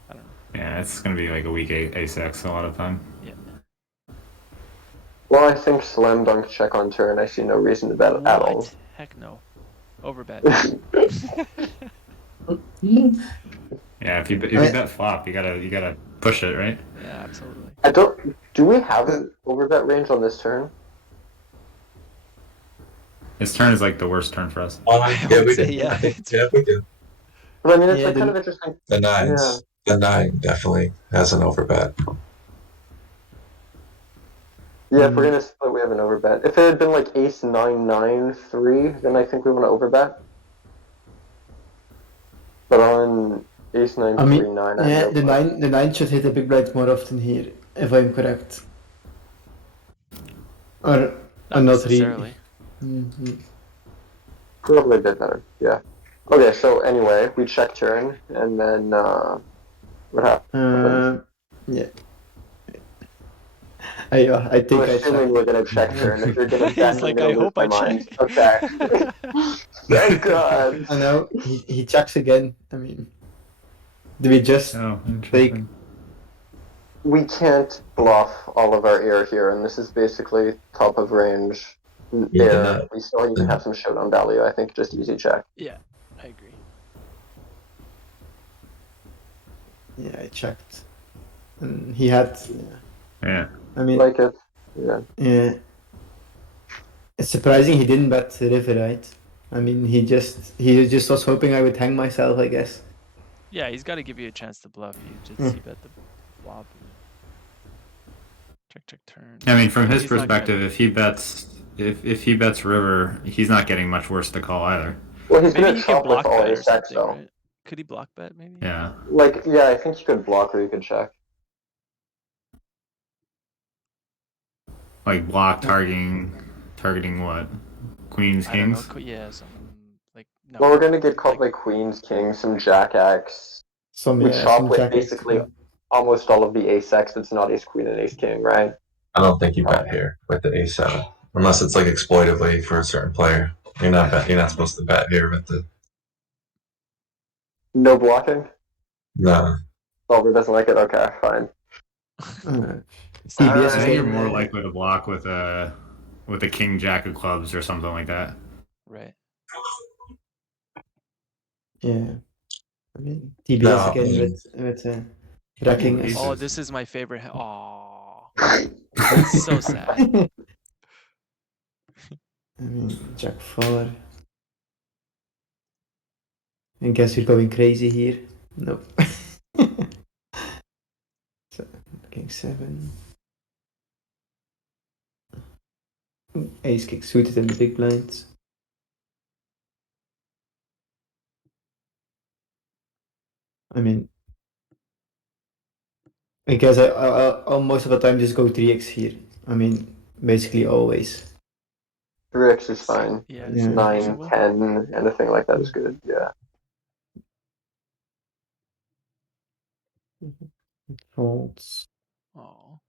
I don't know. Yeah, it's gonna be like a weak ace-x a lot of time. Well, I think slam dunk check on turn. I see no reason to bet at all. What? Heck no. Overbet. Yeah, if you bet flop, you gotta push it, right? Yeah, absolutely. I don't. Do we have an overbet range on this turn? His turn is like the worst turn for us. Yeah, would we say, do. yeah. Yeah, we do. But I mean, it's Yeah, like kind the- of interesting. The nines. The nine definitely has an overbet. Yeah, if we're gonna split, we have an overbet. If it had been like ace 9-9-3, then I think we want to overbet. But on ace 9 I mean, 3 9, yeah, the nine should hit the big blind more often here, if I'm correct. Or Not not necessarily. really. Mhm. Probably a bit better. Yeah. Okay, so anyway, we check turn, and then what happens? Yeah. I think I'm I assuming checked. we're gonna check turn. If you're gonna He's bet, like, I'm I gonna lose hope my I mind. check. Okay. Thank God. I know he checks again. I mean, do we just Oh, take? interesting. We can't bluff all of our air here, and this is basically top of range Yeah, air. no. We still even have some showdown value. I think just easy check. Yeah, I agree. Yeah, I checked, and he had. Yeah. I mean, Like it. Yeah. yeah. It's surprising he didn't bet the river, right? I mean, he just was hoping I would hang myself, I guess. Yeah, he's got to give you a chance to bluff. You just Hmm. see bet the flop. And check turn. I mean, from his He's not gonna- perspective, if he bets river, he's not getting much worse to call either. Well, he's Maybe gonna he can chop with block all bet or ace X something, though. right? Could he block bet maybe? Yeah. Like, yeah, I think you could block or you could check. Like block targeting what? Queens, I don't know. kings? Yeah, something like no. Well, we're gonna get called like- by queens, kings, some jack X. Some We chop some with jack X, basically yeah. almost all of the ace X that's not ace queen and ace king, right? I don't think you bet here with the ace seven, unless it's like exploitively for a certain player. You're not supposed to bet here with the No blocking? no. Solver doesn't like it? Okay, fine. Uh, It's I not TBS think you're saying, more likely to block with a with a king jack of clubs or something like that. Right. Yeah. I mean, TBS No, again with racking Ooh, us. Oh, aces. this is my favorite. Oh, that's so sad. I mean, Jack 4. I guess you're going crazy here. No. So, King 7. Ace kick suited in the big blinds. I mean, I guess I'll most of the time just go 3x here. I mean, basically always. 3x is fine. Yeah, Yeah. it's 9, reasonable. 10, anything like that is good. Yeah. Folds. Oh,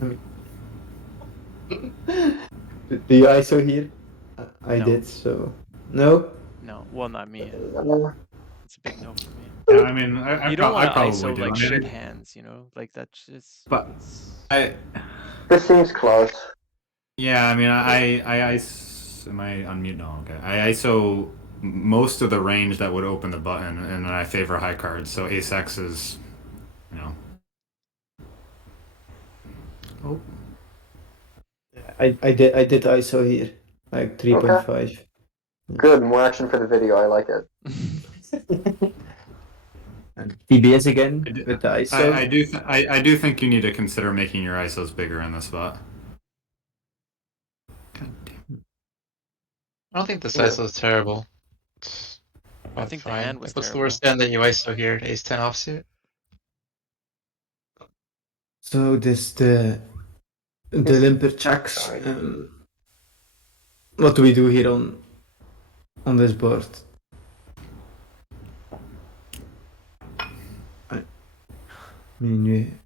I mean, do you ISO here? I No. did, so. No? no. Well, not me. It's a big no for me. Yeah, I mean, I You don't I want to probably ISO do. like I mean, shit hands, you know? Like that's just. but It's... This seems close. yeah, I mean, am I on mute? No, okay. I ISO most of the range that would open the button, and then I favor high cards. So ace X is, you know. Oh, I did ISO here. Like 3.5. Good. More action for the video. I like it. And TBS again I do, with the ISO. I do think you need to consider making your ISOs bigger in this spot. God damn. I don't think this Yeah. ISO is terrible. It's I about think the fine. hand was Like, what's the terrible. worst hand that you ISO here? Ace 10 offsuit? So this the Yes. limper checks. Sorry. What do we do here on this board? I mean,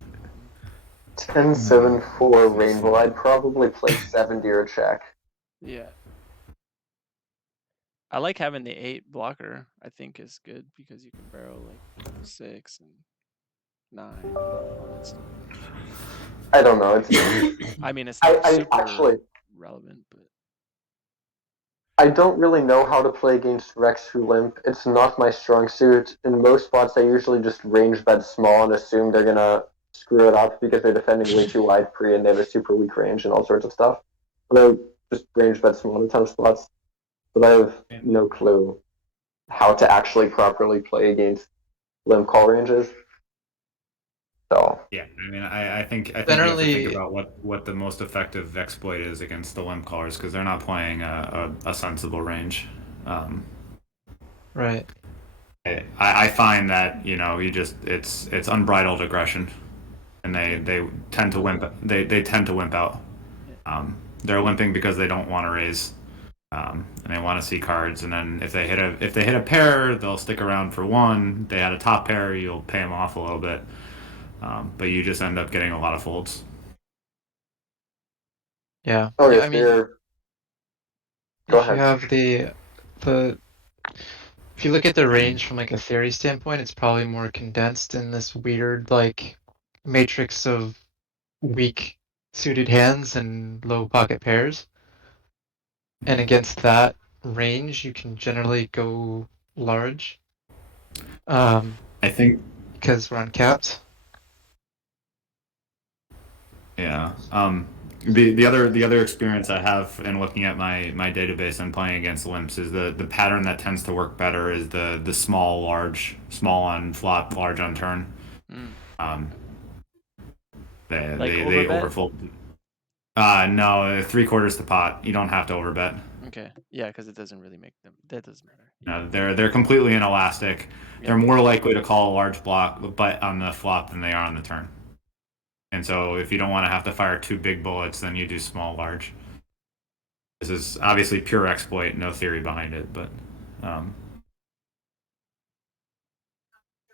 10, 7, 4 rainbow. I'd probably play 70 or check. Yeah. I like having the 8 blocker. I think is good because you can barrel like 6 and 9, all that stuff. I don't know. It's I mean, it's not I super actually relevant, but I don't really know how to play against Rex who limp. It's not my strong suit. In most spots, I usually just range bet small and assume they're gonna screw it up because they're defending way too wide pre and they have a super weak range and all sorts of stuff. But I just range bet small in a ton of spots. But I have no clue how to actually properly play against limp call ranges. So Yeah, I mean, I think you have to Generally- think about what the most effective exploit is against the limp callers because they're not playing a sensible range. Right. I find that you just it's unbridled aggression, and they tend to wimp they tend to wimp out. They're limping because they don't want to raise, and they want to see cards. And then if they hit a pair, they'll stick around for one. They had a top pair, you'll pay them off a little bit, but you just end up getting a lot of folds. Yeah. oh Yeah, yes, I mean, they're Go if you ahead. have the if you look at the range from like a theory standpoint, it's probably more condensed in this weird like matrix of weak suited hands and low pocket pairs. And against that range, you can generally go large. I think Because we're uncapped. Yeah. The other experience I have in looking at my database and playing against limps is the pattern that tends to work better is the small large, small on flop, large on turn. mm. Um, Like they overbet? overfold. No, 3/4 the pot. You don't have to overbet. Okay. Yeah, because it doesn't really make them. That doesn't matter. Yeah. They're completely inelastic. Yeah. They're more likely to call a large block bet on the flop than they are on the turn. And so if you don't want to have to fire 2 big bullets, then you do small large. This is obviously pure exploit, no theory behind it, but I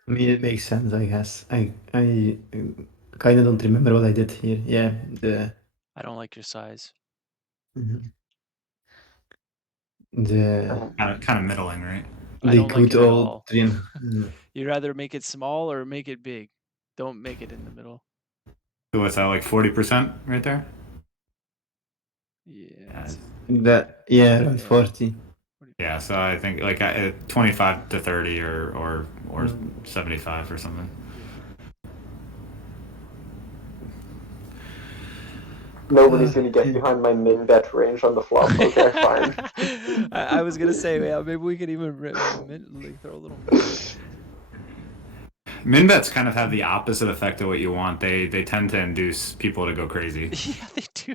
mean, it makes sense, I guess. I kind of don't remember what I did here. Yeah, I don't like your size. Mhm. The Kind of middling, right? I the don't like good it at old all. dream. You'd rather make it small or make it big. Don't make it in the middle. So what's that, like 40% right there? Yeah. it's- That around Yeah. 40. Yeah, so I think like 25 to 30 or Mm. 75 or something. Nobody's gonna get Yeah. behind my min bet range on the flop. Okay, fine. I was gonna say, yeah, maybe we could even like throw a little min. Min bets kind of have the opposite effect of what you want. They tend to induce people to go crazy. Yeah, they do.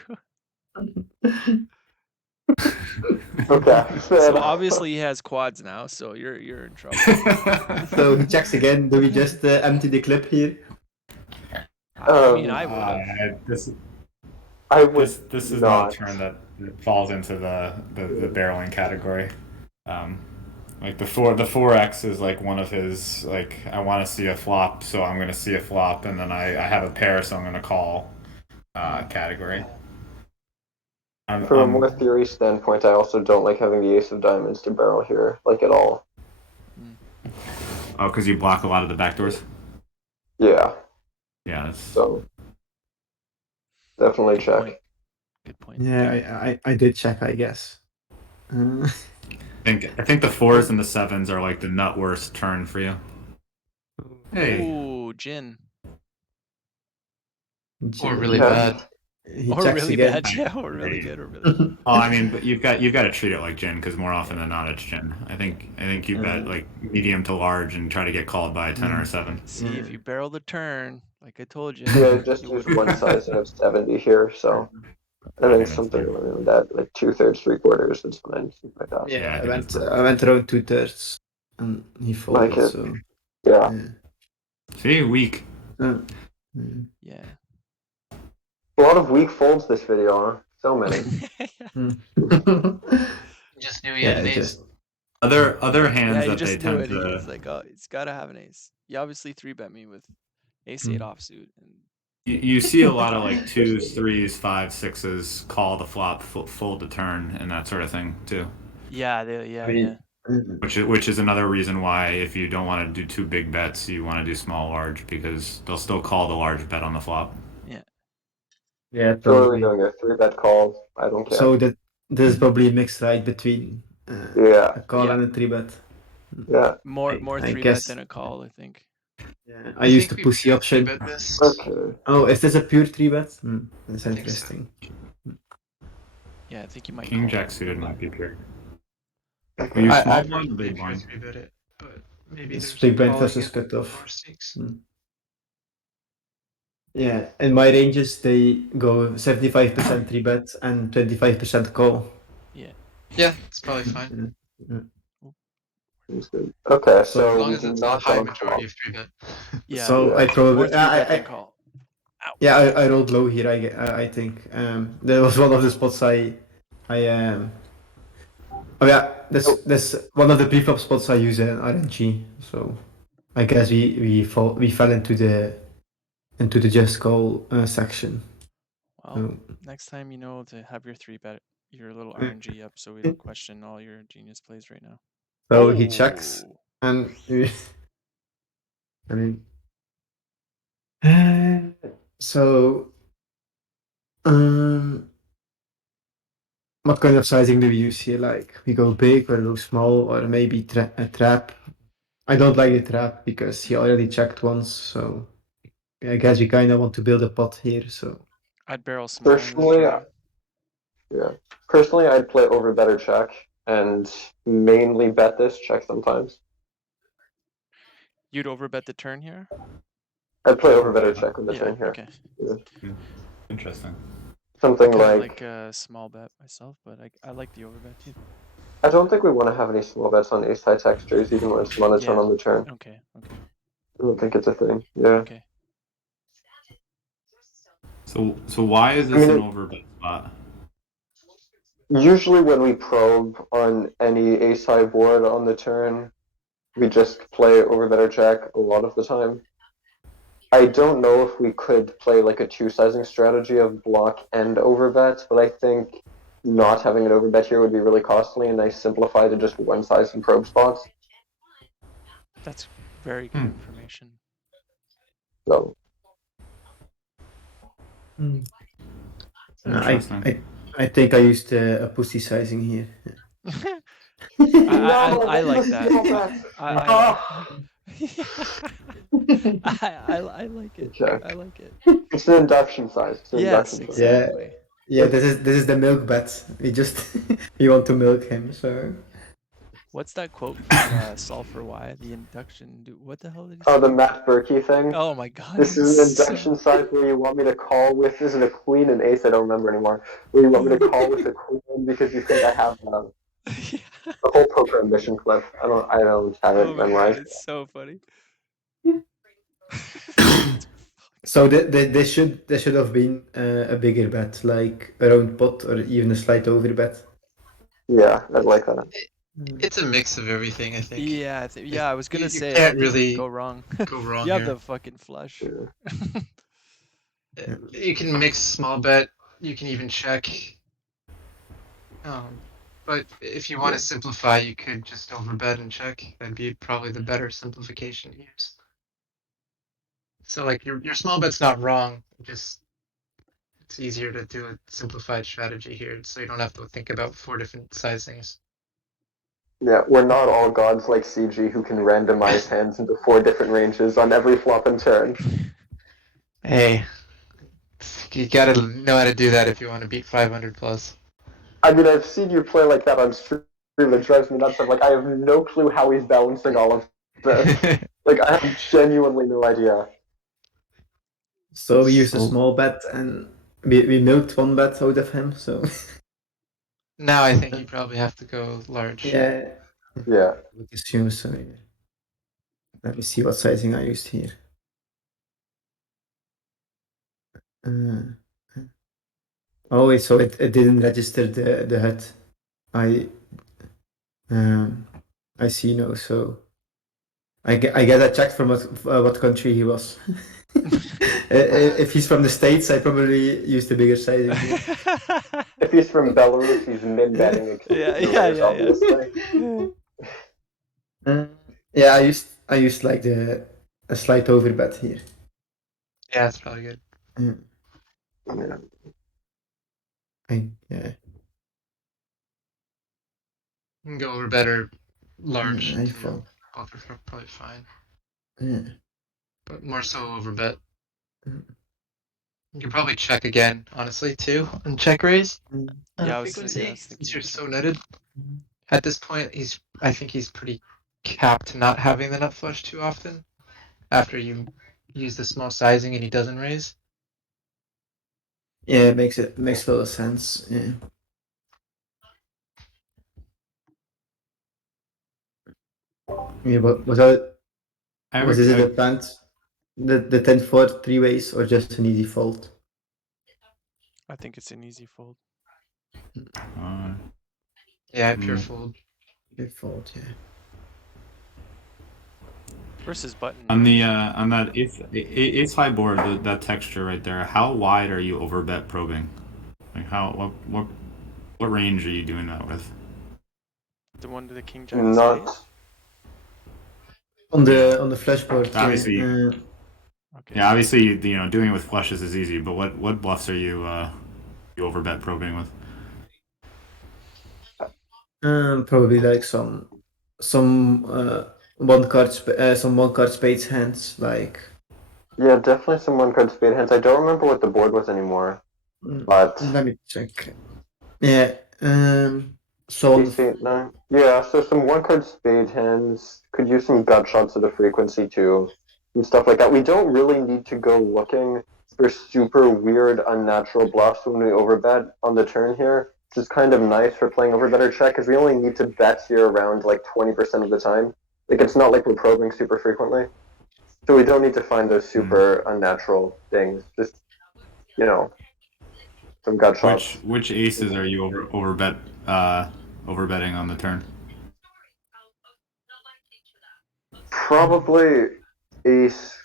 Okay. So obviously he has quads now, so you're in trouble. So he checks again. Do we just empty the clip here? I mean, I would have. I would This is not not. a turn that falls into the barreling category. Like the 4x is like one of his, like, I want to see a flop, so I'm going to see a flop, and then I have a pair, so I'm going to call category. From a more theory standpoint, I also don't like having the ace of diamonds to barrel here, like at all. Oh, because you block a lot of the backdoors? Yeah, Yeah, that's... so definitely Good check. point. Good point. Yeah, I did check, I guess. I think the 4s and the 7s are like the nut worst turn for you. Hey. Ooh, gin. Or really Yeah. bad. He Or checks really again. bad, yeah, or really good, or really bad. Oh, I mean, but you've got to treat it like gin, because more often than not it's gin. I think you bet like medium to large and try to get called by a 10 or a 7. See, if you barrel the turn, like I told you. Yeah, just you use would- one sizing of 70 here, so I think something around that, like 2/3, 3/4 is fine, something like that. Yeah, I I think went that's I went around 2/3, and he folded. Like it. So Yeah. See, weak. Mm. Yeah. A lot of weak folds this video, huh? So many. Just knew he had an ace. just Other hands Yeah, you that they just knew tend it. to... He's like, oh, it's gotta have an ace. You obviously 3-bet me with ace 8 offsuit. And You see a lot of like 2s, 3s, 5s, 6s call the flop, fold the turn, and that sort of thing too. yeah, yeah. Which is another reason why, if you don't want to do 2 big bets, you want to do small large, because they'll still call the large bet on the flop. Yeah, So what are we probably. doing? A 3-bet call? I don't care. So there's probably a mix right between Yeah. a call Yeah. and a 3-bet. Yeah. More I 3-bet guess- than a call, I think. Yeah, I used the think we pussy pure option. 3-bet this. Okay. Oh, is this a pure 3-bet? That's I think so. interesting. Yeah, I think you might King call. jack suited might be pure. Okay. Are you I- small I'd blind or probably big pure blind? 3-bet it, but maybe It's there's big a blind call versus against cutoff. lower stakes. Yeah, in my ranges they go 75% 3-bet and 25% call. Yeah, it's probably fine. Seems good. Okay, so As long we as do it's a not high go majority of 3-bet. Yeah. So Yeah. I probably More 3-bet than call. I rolled low here. I think that was one of the spots Oh yeah, this one of the preflop spots I use in RNG. So I guess we fell into the just call section. Well, So, next time you know to have your 3-bet, your little RNG up, so we don't question all your genius plays right now. so he checks Oh. and I mean so what kind of sizing do we use here? Like we go big or go small or maybe a trap. I don't like the trap because he already checked once, so I guess we kind of want to build a pot here. So I'd barrel small in this personally, turn. yeah. Personally, I'd play over better check and mainly bet this check sometimes. You'd overbet the turn here? I'd play over better check with the Yeah, turn here. okay. Interesting. Something Kind of like, like a small bet myself, but I like the overbet too. I don't think we want to have any small bets on ace high textures, even when it's monotone Yeah. on the turn. Okay. I don't think it's a thing. Yeah. Okay. So why is this an overbet spot? Usually when we probe on any ace high board on the turn, we just play over better check a lot of the time. I don't know if we could play like a two-sizing strategy of block and overbet, but I think not having an overbet here would be really costly, and I simplify to just one size and probe spots. That's very good information. So Interesting. I think I used a pussy sizing here. I like that. I like it. Okay. I like it. It's an induction size. It's an Yes, induction size. exactly. Yeah, this is the milk bet. We just we want to milk him, so What's that quote from Solve for Why? The induction. What the hell did he Oh, say? the Matt Berkey thing. Oh my god. This is an induction size where you want me to call with. This is a queen and ace. I don't remember anymore. Where you want me to call with a queen because you think I have the whole poker ambition clip. I don't have it Oh my god, memorized. it's so funny. so there should have been a bigger bet, like a round pot or even a slight over bet. Yeah, I'd like that. It's a mix of everything, I think. Yeah, yeah. I was gonna say you I can't don't think you really go wrong. go wrong You have here. the fucking flush. You can mix small bet. You can even check. But if you want to simplify, you could just overbet and check. That'd be probably the better simplification to use. So like your small bet's not wrong. Just it's easier to do a simplified strategy here, so you don't have to think about 4 different sizings. Yeah, we're not all gods like CG who can randomize hands into 4 different ranges on every flop and turn. Hey, you gotta know how to do that if you want to beat 500 plus. I mean, I've seen you play like that on stream. It drives me nuts. I'm like, I have no clue how he's balancing all of this. Like, I have genuinely no idea. So we used a small bet and we milked one bet out of him. So Now I think you probably have to go large. yeah, Yeah. I would assume so. Yeah. Let me see what sizing I used here. Oh, so it didn't register the HUD. I see now. So I get a check from what country he was. If he's from the States, I probably used the bigger sizing. If he's from Belarus, he's min-betting Yeah. obviously. Yeah, I used like a slight overbet here. Yeah, that's probably good. Yeah. Yeah. You can go over better large. I too. felt. Both are probably fine, Yeah. but more so over bet. Mm. You can probably check again, honestly, too, and check raise. Yeah, I On was frequency, thinking since you're check. so netted. At this point, I think he's pretty capped not having the nut flush too often. After you use the small sizing and he doesn't raise. Yeah, it makes a lot of sense. Yeah. Yeah, but was this a advance? The 10-4 three ways or just an easy fold? I think it's an easy fold. Yeah, pure fold. Pure fold, yeah. Versus button. On the on that ace high board, that texture right there. How wide are you overbet probing? Like what range are you doing that with? The one to the king jack Not. spade? On the flush board. Obviously, Okay. yeah. Obviously, you know, doing it with flushes is easy. But what bluffs are you you overbet probing with? Probably like some one card spades hands like. Yeah, definitely some one-card spade hands. I don't remember what the board was anymore, but Let me check. Yeah. So ace, 8, 9. Yeah, so some one-card spade hands could use some gut shots at a frequency too, and stuff like that. We don't really need to go looking for super weird, unnatural bluffs when we overbet on the turn here, which is kind of nice for playing overbet or check because we only need to bet here around like 20% of the time. Like it's not like we're probing super frequently. So we don't need to find those super unnatural things. Just, you know, some gut shots. Which aces are you overbetting on the turn? Probably ace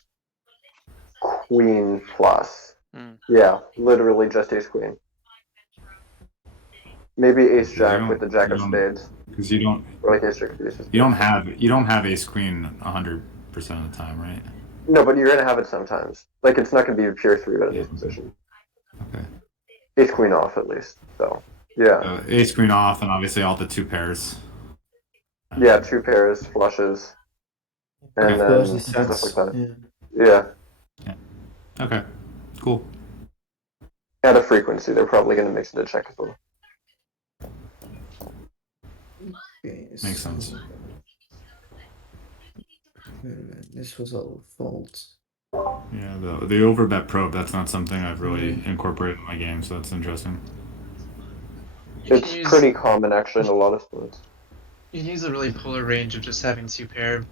queen plus. Mm. Yeah, literally just ace queen. Maybe ace jack with the jack of spades, because you don't or like ace jack deuce. you don't have ace queen 100% of the time, right? No, but you're gonna have it sometimes. Like it's not gonna be a pure 3-bet in Yeah. this position. Okay. Ace queen off at least. So yeah, Ace queen off, and obviously all the 2 pairs. yeah, 2 pairs, flushes, and Of course, then the stuff sets. like that. Yeah. Yeah, Okay. Cool. at a frequency, they're probably gonna mix it a check as well. Okay, Makes sense. This was all fault. Yeah, the overbet probe, that's not something I've really incorporated in my game, so that's interesting. You can It's use pretty common actually in a lot of sports. you can use a really polar range of just having 2 pair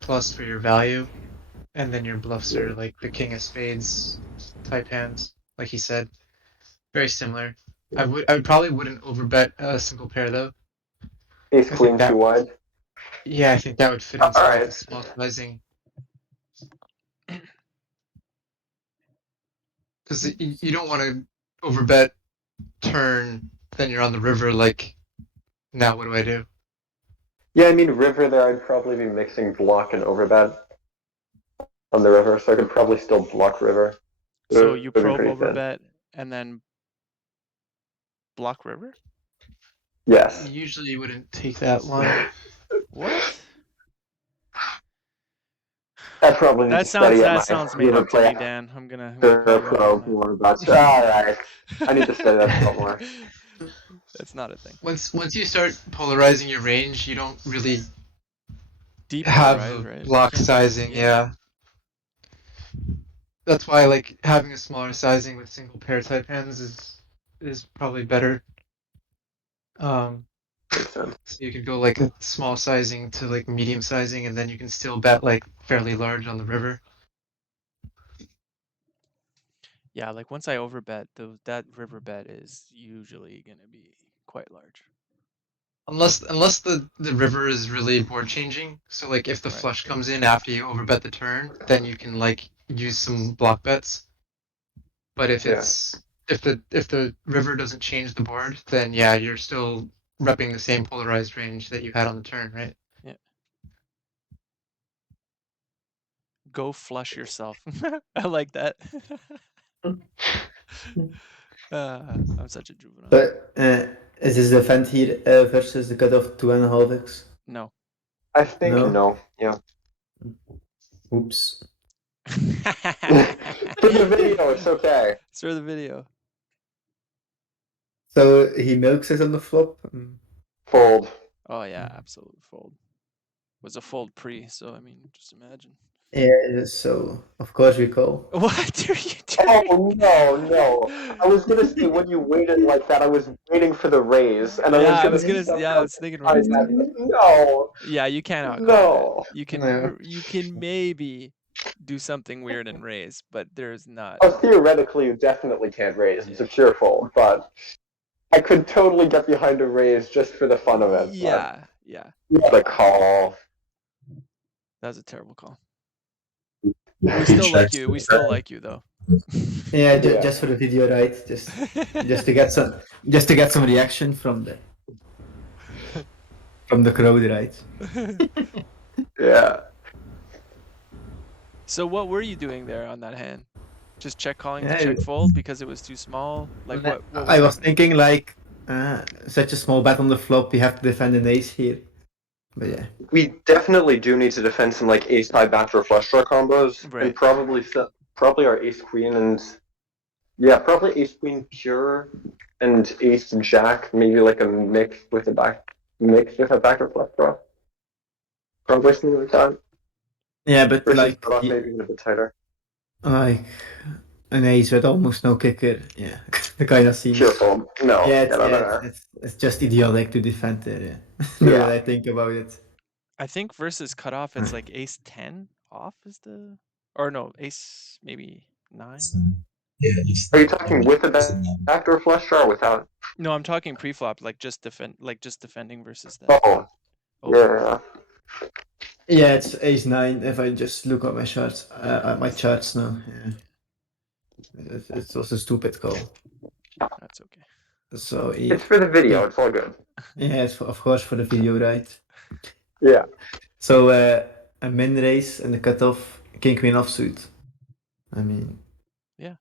plus for your value, and then your bluffs are like the king of spades type hands, like he said. Very similar. I probably wouldn't overbet a single pair though. Ace I think queen that too wide. Yeah, I think that would fit into like Alright. the small sizing. Because you don't want to overbet turn, then you're on the river like, now what do I do? Yeah, I mean river there I'd probably be mixing block and overbet on the river, so I could probably still block river. So It you would be probe pretty thin. overbet and then block river? Yes. Usually you wouldn't take that line. What? I probably need That to study sounds at my made river up to me, play Dan. I'm gonna after call you out probe on more about. Alright. I need to study that a lot more. That's not a thing. Once you start polarizing your range, you don't really have Depolarize, a right? You block can't sizing, yeah. That's why like having a smaller sizing with single pair type hands is probably better. Makes sense. So you could go like a small sizing to like medium sizing, and then you can still bet like fairly large on the river. Yeah, like once I overbet, that river bet is usually gonna be quite large. Unless the river is really board changing. So like if the Right. flush comes in after you overbet the turn, then you can like use some block bets. But if it's if the river doesn't change the board, then yeah, you're still repping the same polarized range that you had on the turn, right? Yeah. Go flush yourself. I like that. I'm such a juvenile. But is this the event here versus the cutoff 2.5x? No. I think No? no. Yeah. Oops. For the video, it's okay. It's for the video. So he milks us on the flop. Fold. Oh yeah, absolute fold. Was a fold pre, so I mean, just imagine. Yeah, so of course we call. What are you doing? Oh no. I was gonna say when you waited like that, I was waiting for the raise, and Yeah, I was gonna I was thinking raise that. too. No. Yeah, you cannot call No. it. You can No. you can maybe do something weird and raise, but there's not. Oh, theoretically, you definitely can't raise. It's a pure fold, but I could totally get behind a raise just for the fun of it. Yeah, yeah. But the call. That was a terrible call. We still like you. We still like you though. Yeah, Yeah. just for the video, right? Just to get some reaction from the crowd, right? Yeah. So what were you doing there on that hand? Just check calling to Yeah, check fold because it was too small? Like what I was happening? thinking like such a small bet on the flop, we have to defend an ace here. But yeah. We definitely do need to defend some like ace high backdoor flush draw combos, Right. and probably our ace queen and probably ace queen pure and ace jack, maybe like a mix with a backdoor flush draw. Probably something like that. Yeah, but Versus like cutoff maybe even a bit tighter. like an ace with almost no kicker. Yeah, the kind of seems. Pure fold. No. Yeah, no. it's just idiotic to defend it. Yeah. The way I think about it. I think versus cutoff, it's like ace 10 off is the, or no, ace maybe 9. Are you talking with a backdoor flush draw or without? No, I'm talking pre-flop, like just defending versus that. Oh. Yeah. Yeah, it's ace 9 if I just look at my charts. At my charts now. Yeah. It was a stupid call. That's okay. So It's for the video. It's all good. yeah, it's of course for the video, right? Yeah. So a min raise and the cutoff king queen offsuit. I mean, Yeah.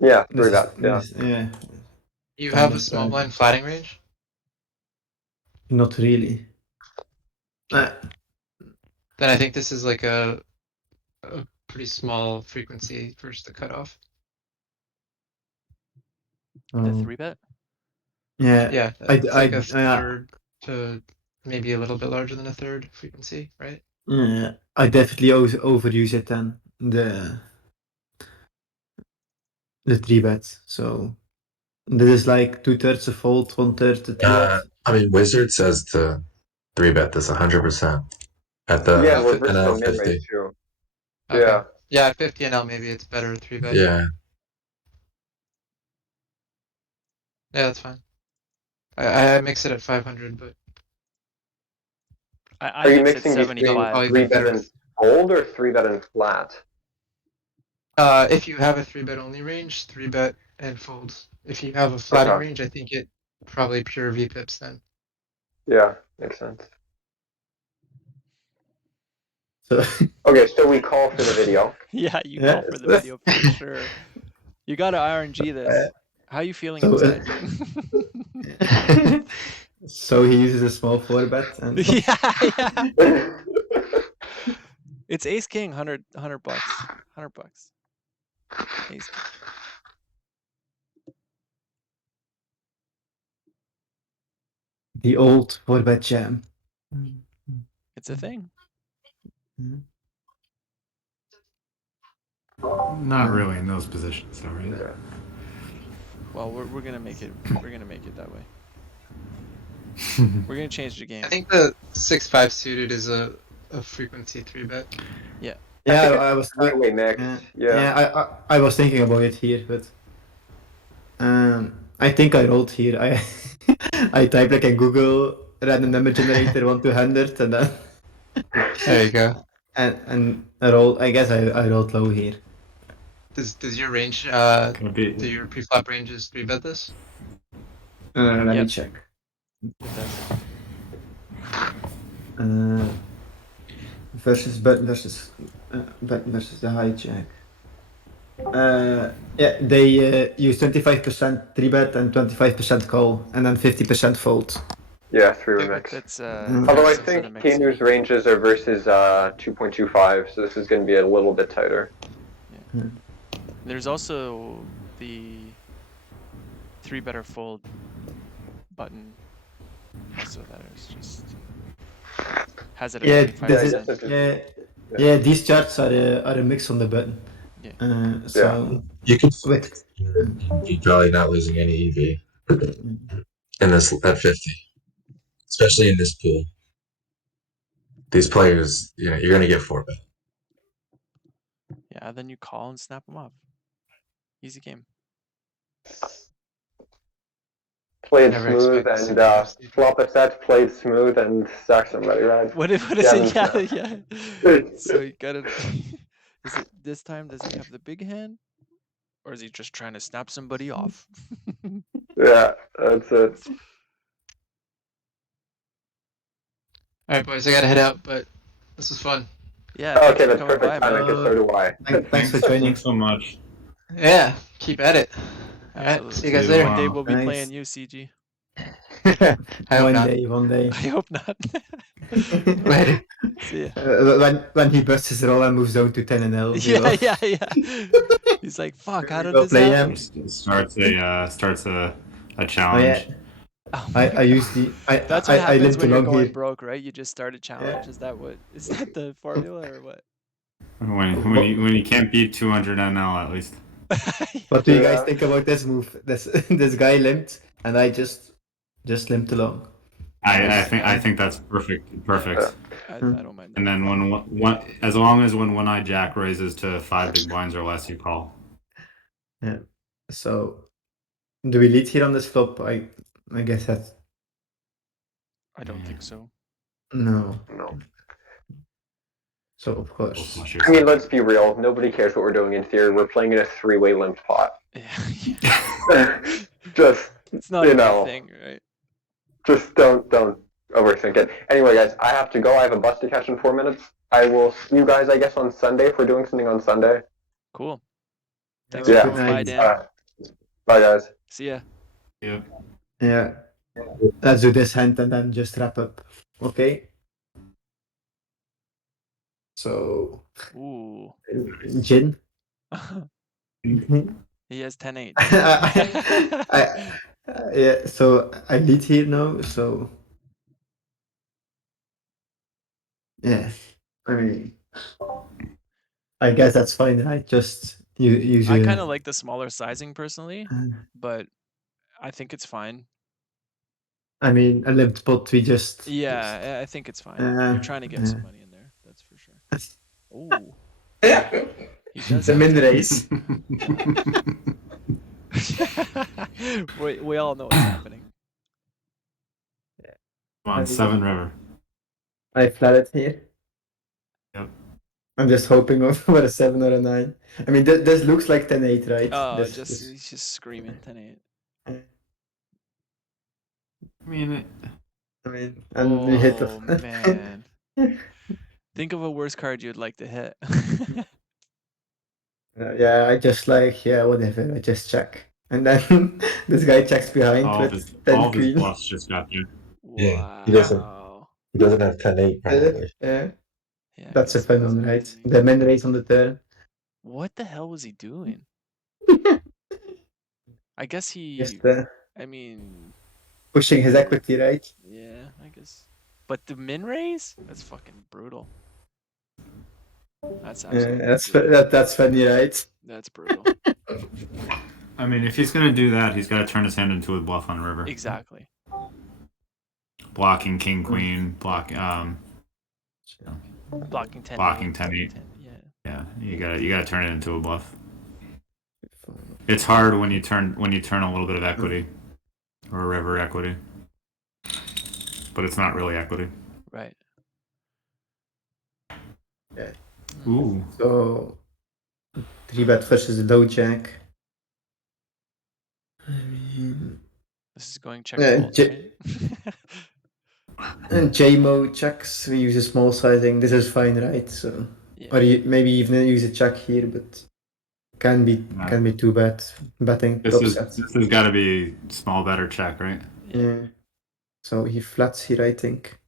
this Three is bet. Yeah. yeah, You kind have a of small blind flatting range? not really. Then I think this is like a pretty small frequency versus the cutoff. The Oh, 3-bet? yeah, Yeah, I, it's like a I, third to maybe a little bit larger than a third frequency, right? yeah, I definitely overuse it then the 3-bet. So this is like 2/3 a fold, 1/3 a 3-bet. I mean, Wizard says to 3-bet this 100% at the Yeah, and we're Okay. versus NL a min raise 50. too. Okay. Yeah. Yeah, at 50 NL maybe it's better 3-bet. Yeah. Yeah, that's fine. I mix it at 500, but I Are you mix at mixing between 75. Probably 3-bet 50. and fold or 3-bet and flat? If you have a 3-bet only range, 3-bet and fold. If you have a flatting Okay. range, I think it probably pure VPips then. Yeah, makes sense. So Okay, so we call for the video. Yeah, you Yeah, call for the video for sure. You gotta RNG this. How you feeling so, inside? so he uses a small 4-bet and yeah. It's ace king, 100 bucks. 100 bucks. Ace king. the old 4-bet jam. It's a thing. Not really in those positions, though, right? Yeah. Well, we're gonna make it. We're gonna make it that way. We're gonna change the game. I think the 6-5 suited is a frequency 3-bet. Yeah, I think I was three-way mix. Yeah. I was thinking about it here, but I think I rolled here. I I type like in Google random number generator 1 to 100 and then There you go. and I roll. I guess I rolled low here. Does your range Could be- do your preflop ranges 3-bet this? Let me Yep. check. It does. Versus button versus the hijack. Yeah, they use 25% 3-bet and 25% call, and then 50% fold. Yeah, three-way mix. That's Although I that's for the think mix. Kanu's ranges are versus 2.25, so this is going to be a little bit tighter. There's also the 3-bet or fold button. Also, that is just has it at Yeah, 25%. yeah. These charts are a mix on the button. Yeah. So You could with you're probably not losing any EV in this at 50, especially in this pool. These players, you're gonna get 4-bet. Yeah, then you call and snap them off. Easy game. Played Never smooth expect and 6-5 suited. flop a set, played smooth and sack somebody, right? What is it? Yeah. So you gotta. Is it this time? Does he have the big hand, or is he just trying to snap somebody off? Yeah, that's it. Alright boys, I gotta head out, but this was fun. Yeah. Okay, thanks for that's coming perfect by, timing, man. because so do I. thanks for joining. Thanks so much. Yeah, keep at it. Alright, Absolutely. see you guys See you later. One day tomorrow. we'll be Thanks. playing you, CG. I hope not. One day. I hope not. Later. See ya. When he busts his roll and moves down to 10 and L. Yeah. He's like, fuck, how did We'll this play happen? Starts a challenge. Oh I my use God. the I That's I, what I happens limped when you're along going here. broke, right? You just start a challenge. Is that the formula or what? When you can't beat 200 NL at least. What do you guys Yeah. think about this move? This guy limped and I just limped along. I think that's perfect. I don't mind that. And then when as long as when one-eye jack raises to 5 big blinds or less, you call. Yeah. So do we lead here on this flop? I guess that's I don't think so. no. No. So of We'll course. flush I mean, yourself. let's be real. Nobody cares what we're doing in theory. We're playing in a three-way linked pot. Yeah. Just, It's not you a big know, thing, right? just don't overthink it. Anyway, guys, I have to go. I have a bus to catch in 4 minutes. I will see you guys, I guess, on Sunday if we're doing something on Sunday. Cool. Thanks Yeah. for coming by, Good Dan. Bye, guys. See ya. Yep. Yeah. Let's do this hand and then just wrap up. Okay. So Ooh. Jin. He has 10-8, doesn't he? Yeah, so I lead here now, so yeah. I mean, I guess that's fine, right? Just use I your. kind of like the smaller sizing personally, but I think it's fine. I mean, a limped pot. We just. Yeah, I think it's fine. You're trying to get some money in there, that's for sure. Ooh, Yeah. he does The have min 10. race. we all know what's happening. Come on, 7 river. I flatted here. Yep. I'm just hoping for a 7 or a 9. I mean, this looks like 10-8, right? Oh, This. he's just screaming 10-8. I mean, I mean, and we hit Oh the. man. Think of a worse card you'd like to hit. Yeah, I just like, yeah, whatever. I just check. And then this guy checks behind all of with his 10 his queen. bluffs just got you. Yeah, he doesn't. Wow. He doesn't have 10-8 probably. Yeah, Yeah, I that's a guess he fun doesn't one, have right? 10-8. The min race on the turn. What the hell was he doing? I guess he, Just I mean, pushing his equity, right? yeah, I guess. But the min raise? That's fucking brutal. That's absolutely brutal. That's funny, right? That's brutal. I mean, if he's gonna do that, he's got to turn his hand into a bluff on river. Exactly. Blocking king queen, blocking 10-8. Blocking 10-8. Yeah. Yeah, you gotta turn it into a bluff. It's hard when you turn a little bit of equity or river equity, but it's not really equity. Right. Yeah. Ooh. So 3-bet versus low jack. I mean, This is going check Yeah, fold, right? and JMO checks. We use a small sizing. This is fine, right? So, Yeah. or maybe even use a check here, but can be too bad. Betting top set. This has got to be small bet or check, right? Yeah. So he flats here, I think.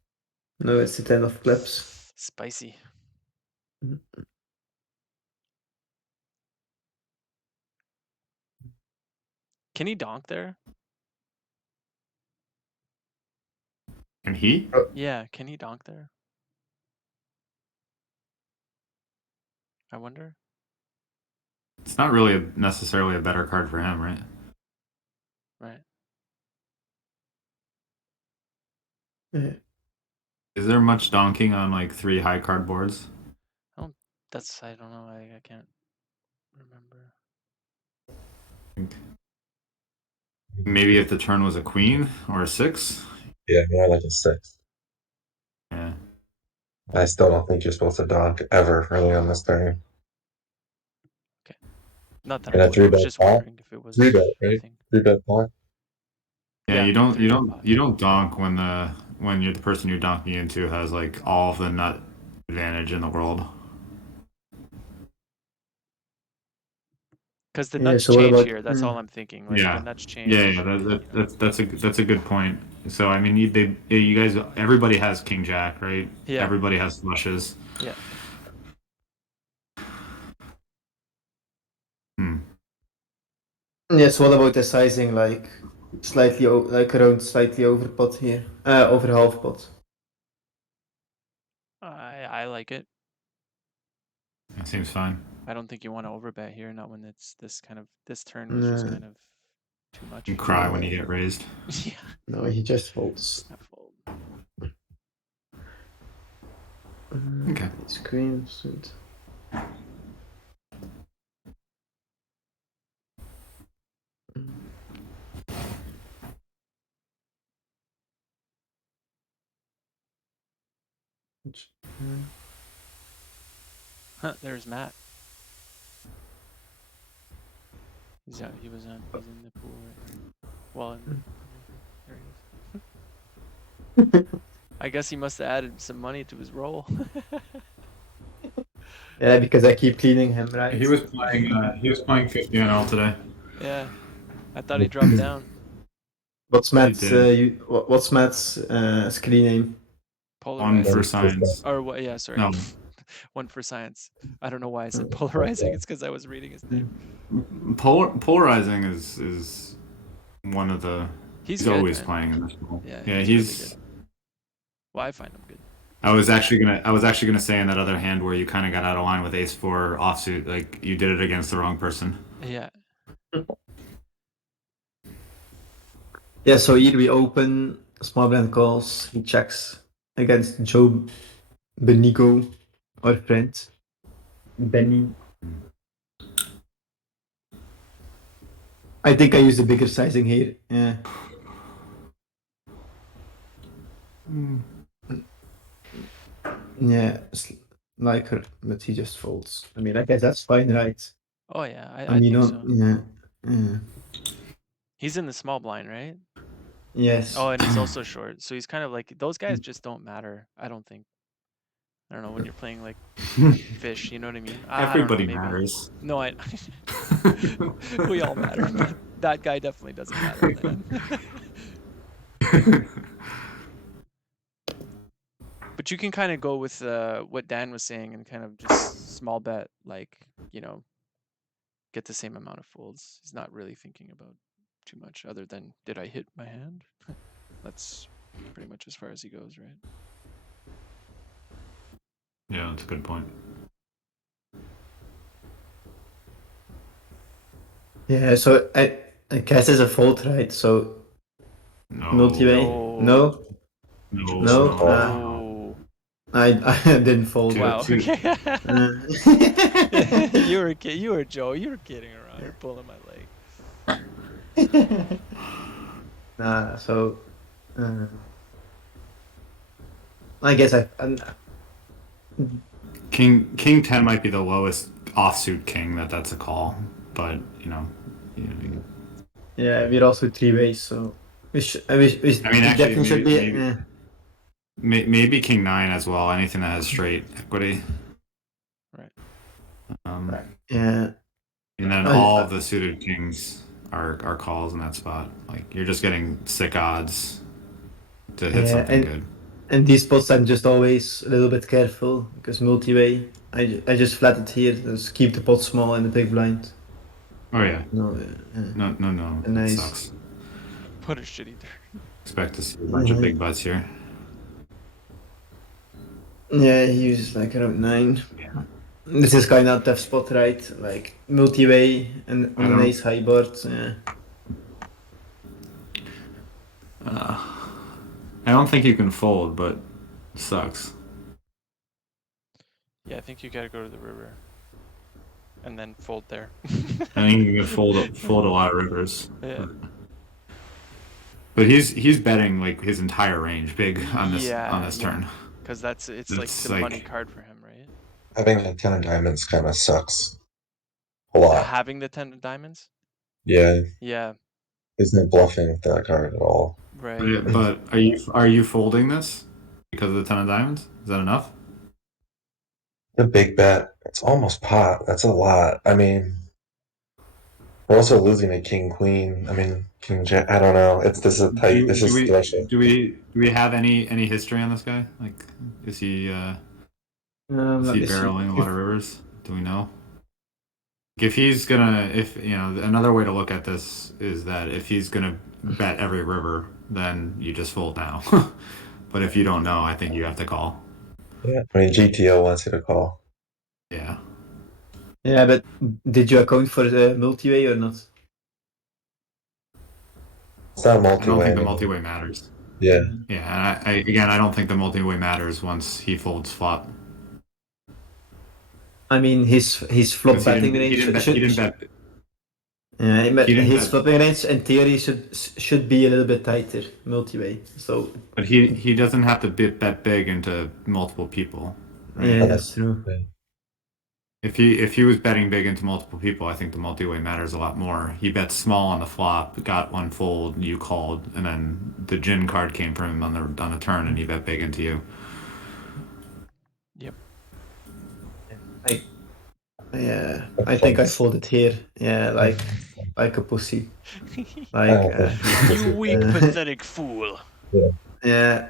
No, it's a 10 of clubs. Spicy. Can he donk there? Can he? Yeah, can he donk there? I wonder. It's not really necessarily a better card for him, right? Right. Yeah. Is there much donking on like 3 high card boards? I don't know. I can't remember. Maybe if the turn was a queen or a 6. Yeah, more like a 6. Yeah. I still don't think you're supposed to donk ever early on this turn. Okay. Not that And I a would. I was 3-bet just pot? wondering if it was 3-bet, a right? thing. 3-bet pot? Yeah, you 3-bet pot. don't donk when you're the person you're donking into has like all of the nut advantage in the world. Because the Yeah, nuts so what change about- here. That's all I'm thinking. Like Yeah. the nuts change. Yeah, that's a good point. So I mean, you guys, everybody has king jack, right? Yeah. Everybody has flushes. Yeah. Yes, what about the sizing? Like slightly, like around slightly over pot here, over half pot. I like it. That seems fine. I don't think you want to overbet here. Not when it's this turn was just kind of too much. You cry when you get raised. Yeah. No, he just folds. I fold. Okay. It's queen suit. There's Matt. He's out. He's in the pool right now. Well, there he is. I guess he must have added some money to his roll. Yeah, because I keep cleaning him, right? He was playing 50 NL today. Yeah, I thought he dropped down. What's Matt's did. what's Matt's screen name? One Polarizing. for science. Or what? Yeah, sorry. No. One for science. I don't know why I said polarizing. It's because I was reading his name. Polarizing is one of the. He's He's good, always man. playing in this pool. Yeah, Yeah, he's really he's. good. Well, I find him good. I was actually gonna say in that other hand where you kind of got out of line with ace four offsuit, like you did it against the wrong person. Yeah. Yeah, so here we open, small blind calls, he checks against Joe Benigo, our friend. Benny. I think I use the bigger sizing here. Yeah. Yeah, it's like her, but he just folds. I mean, I guess that's fine, right? Oh yeah, I I mean, think so. yeah. He's in the small blind, right? Yes. Oh, and he's also short. So he's kind of like those guys just don't matter. I don't think. I don't know when you're playing like fish. You know what I mean? I don't know, Everybody maybe. matters. No, we all matter, but that guy definitely doesn't matter, man. But you can kind of go with what Dan was saying and kind of just small bet, like, get the same amount of folds. He's not really thinking about too much other than, did I hit my hand? That's pretty much as far as he goes, right? Yeah, that's a good point. Yeah, so I guess it's a fold, right? So No. multi-way? No? No. No? Oh, I didn't fold. wow. Two. Okay. Uh, you were Joe. You were kidding around. You're pulling my leg. Nah, so I guess King 10 might be the lowest offsuit king that's a call, but yeah, we're also three ways, so we definitely should be. maybe King 9 as well. Anything that has straight equity. Right. Yeah. And then all of the suited kings are calls in that spot. Like you're just getting sick odds to hit something good. And these spots I'm just always a little bit careful because multi-way. I just flat it here. Just keep the pot small and the big blind. Oh yeah. No. No. Nice. That sucks. What a shitty turn. Expect to see a bunch of big butts here. Yeah, he uses like around 9. Yeah. This is kind of tough spot, right? Like multi-way and on an ace high board. Yeah. I don't think you can fold, but it sucks. Yeah, I think you gotta go to the river. And then fold there. I think you can fold a lot of rivers. Yeah. But he's betting like his entire range big on this turn. Because it's like the money card for him, right? Having a 10 of diamonds kind of sucks. A lot. Having the 10 of diamonds? Yeah. Yeah. There's no bluffing with that card at all. Right. But are you folding this because of the 10 of diamonds? Is that enough? The big bet, it's almost pot. That's a lot. I mean, we're also losing a king queen. I mean, king jack. I don't know. This is tight. This is threshold. Do we have any history on this guy? Like, is he barreling a lot of rivers? Do we know? If another way to look at this is that if he's gonna bet every river, then you just fold now. But if you don't know, I think you have to call. Yeah, I mean GTO wants you to call. Yeah. Yeah, but did you account for the multi-way or not? It's not multi-way. I don't think the multi-way matters. Yeah. Yeah, and I don't think the multi-way matters once he folds flop. I mean, his flop betting range. He didn't bet. Yeah, but his flopping range in theory should be a little bit tighter multi-way. So. But he doesn't have to bet big into multiple people. Right? Yeah, that's true. If he was betting big into multiple people, I think the multi-way matters a lot more. He bet small on the flop, got one fold, you called, and then the gin card came from him on the turn, and he bet big into you. Yep. I think I folded here. Yeah, like a pussy. Like You weak, pathetic fool. yeah,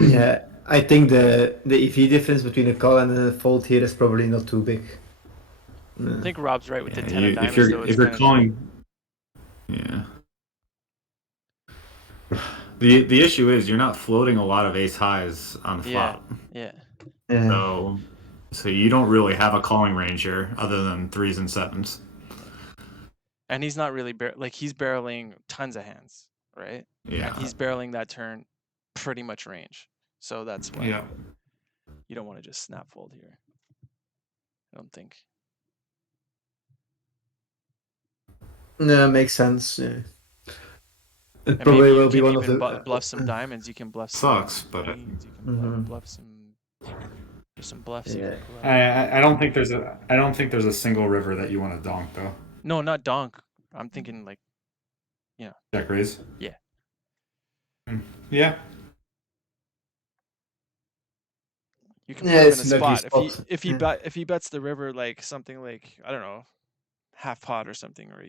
yeah. I think the EV difference between a call and a fold here is probably not too big. I think Rob's right with the Yeah, 10 of if diamonds, you're though. It's if you're kind of calling, yeah. The issue is you're not floating a lot of ace highs on the flop. Yeah. Yeah. So you don't really have a calling range here other than 3s and 7s. And he's not really he's barreling tons of hands, right? Yeah. And he's barreling that turn pretty much range. So that's why Yeah. you don't want to just snap fold here. I don't think. No, makes sense. Yeah. It And probably maybe will you be can one of even the bluff some diamonds. You can bluff some Sucks, but queens. You can bluff some. There's some bluffs you Yeah. can pull out. I don't think there's a single river that you want to donk though. No, not donk. I'm thinking like, Check raise. Yeah. Yeah. you can Yeah, put him in it's a a lucky spot. spot. If he bets the river like something like, I don't know, half pot or something, or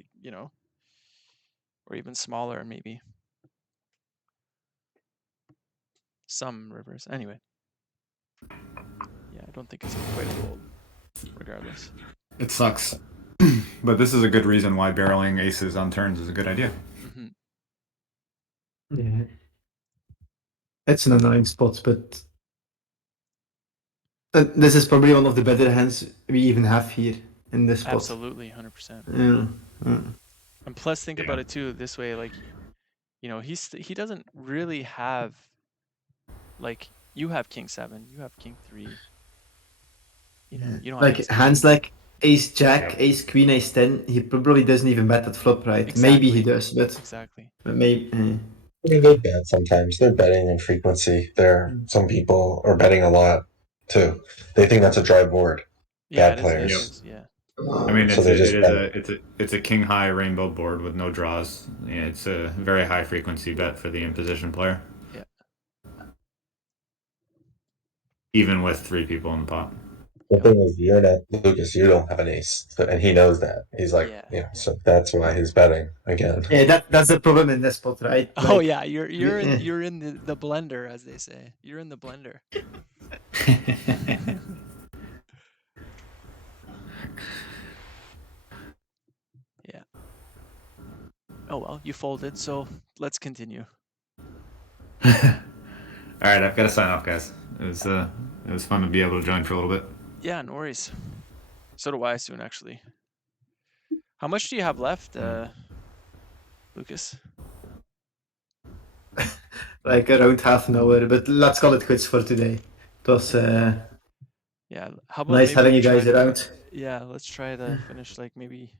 or even smaller maybe. Some rivers. Anyway. Yeah, I don't think it's quite a fold, regardless. It sucks. But this is a good reason why barreling aces on turns is a good idea. Mm-hmm. Yeah. It's an annoying spot, but this is probably one of the better hands we even have here in this spot. Absolutely, 100%. Yeah. And plus, think about it too this way, like, he doesn't really have, like, you have king 7, you have king 3. You don't have Like ace hands king. like ace jack, ace queen, ace 10. He probably doesn't even bet that flop, right? Maybe he Exactly. does, but Exactly. maybe. I mean, they bet sometimes. They're betting in frequency. Some people are betting a lot too. They think that's a dry board. Yeah, Bad it players. is. Yeah. I mean, So they just it's a king high rainbow board with no draws. Yeah, it's a very high frequency bet for the imposition player. Yeah. Even with 3 people in the pot. The thing is, you're not Lucas. You don't have an ace, and he knows that. He's like, so that's why he's betting again. Yeah, that's the problem in this spot, right? Oh Like, yeah, you're in the blender, as they say. You're in the blender. Yeah. Oh well, you folded, so let's continue. All right, I've got to sign off, guys. It was fun to be able to join for a little bit. Yeah, no worries. So do I soon, actually. How much do you have left, Lucas? like around half an hour, but let's call it quits for today. It was Yeah. How about nice maybe having we you guys try to- around. Yeah, let's try to finish like maybe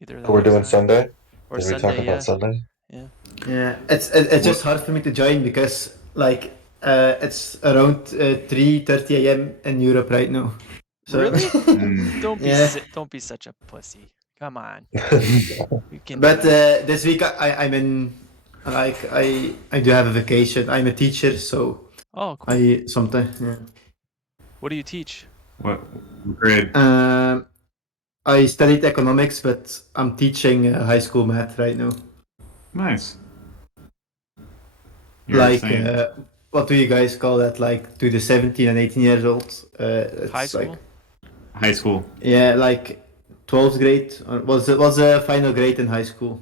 either that We're or doing Saturday. Sunday. Or Did we Sunday, talk about Sunday? Yeah. Yeah, it's just hard for me to join because like it's around 3:30 a.m. in Europe right now. So, Really? Mm. Don't be such a pussy. Come on. You can But do it. this week I'm in, like I do have a vacation. I'm a teacher, so Oh, cool. I sometimes. Yeah. What do you teach? What grade? I studied economics, but I'm teaching high school math right now. Nice. You're Like, saying what do you guys call that? Like to the 17 and 18 years old? It's High school? Like, high school. yeah, like 12th grade. Or was the final grade in high school?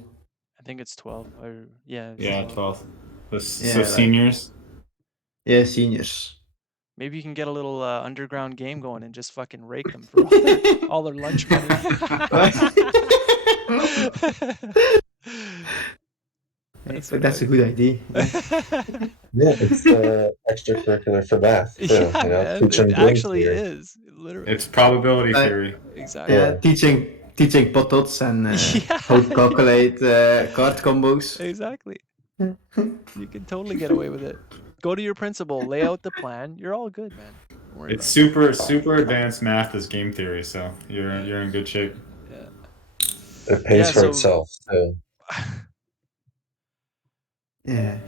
I think it's 12. Or yeah. It's Yeah, 12. 12th. So Yeah, like- seniors. Yeah, seniors. Maybe you can get a little underground game going and just fucking rake them for all their lunch money. That's a good idea. Yeah, it's extracurricular for math too. Yeah, you know, man. teaching It game actually theory. is. Literally. It's probability I- theory. Exactly. Yeah, teaching pot odds and Yeah. how to calculate card combos. Exactly. You can totally get away with it. Go to your principal, lay out the plan. You're all good, man. Don't worry It's about super advanced math as game theory, so you're in good shape. it. It pays Yeah, for so- itself too. Yeah.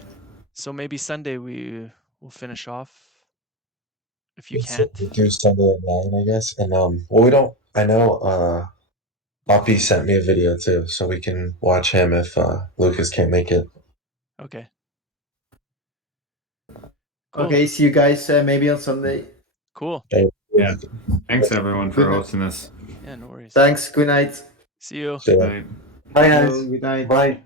So maybe Sunday we will finish off. If you Let's can't, do Sunday at 9, I guess. And well, we don't. I know Poppy sent me a video too, so we can watch him if Lucas can't make it. okay. Cool. Okay, see you guys maybe on Sunday. Cool. Yeah. Thanks everyone for Good night. hosting this. Yeah, no worries. Thanks. Good night. See you. So, Night. Bye, Hello, guys. good night. Bye.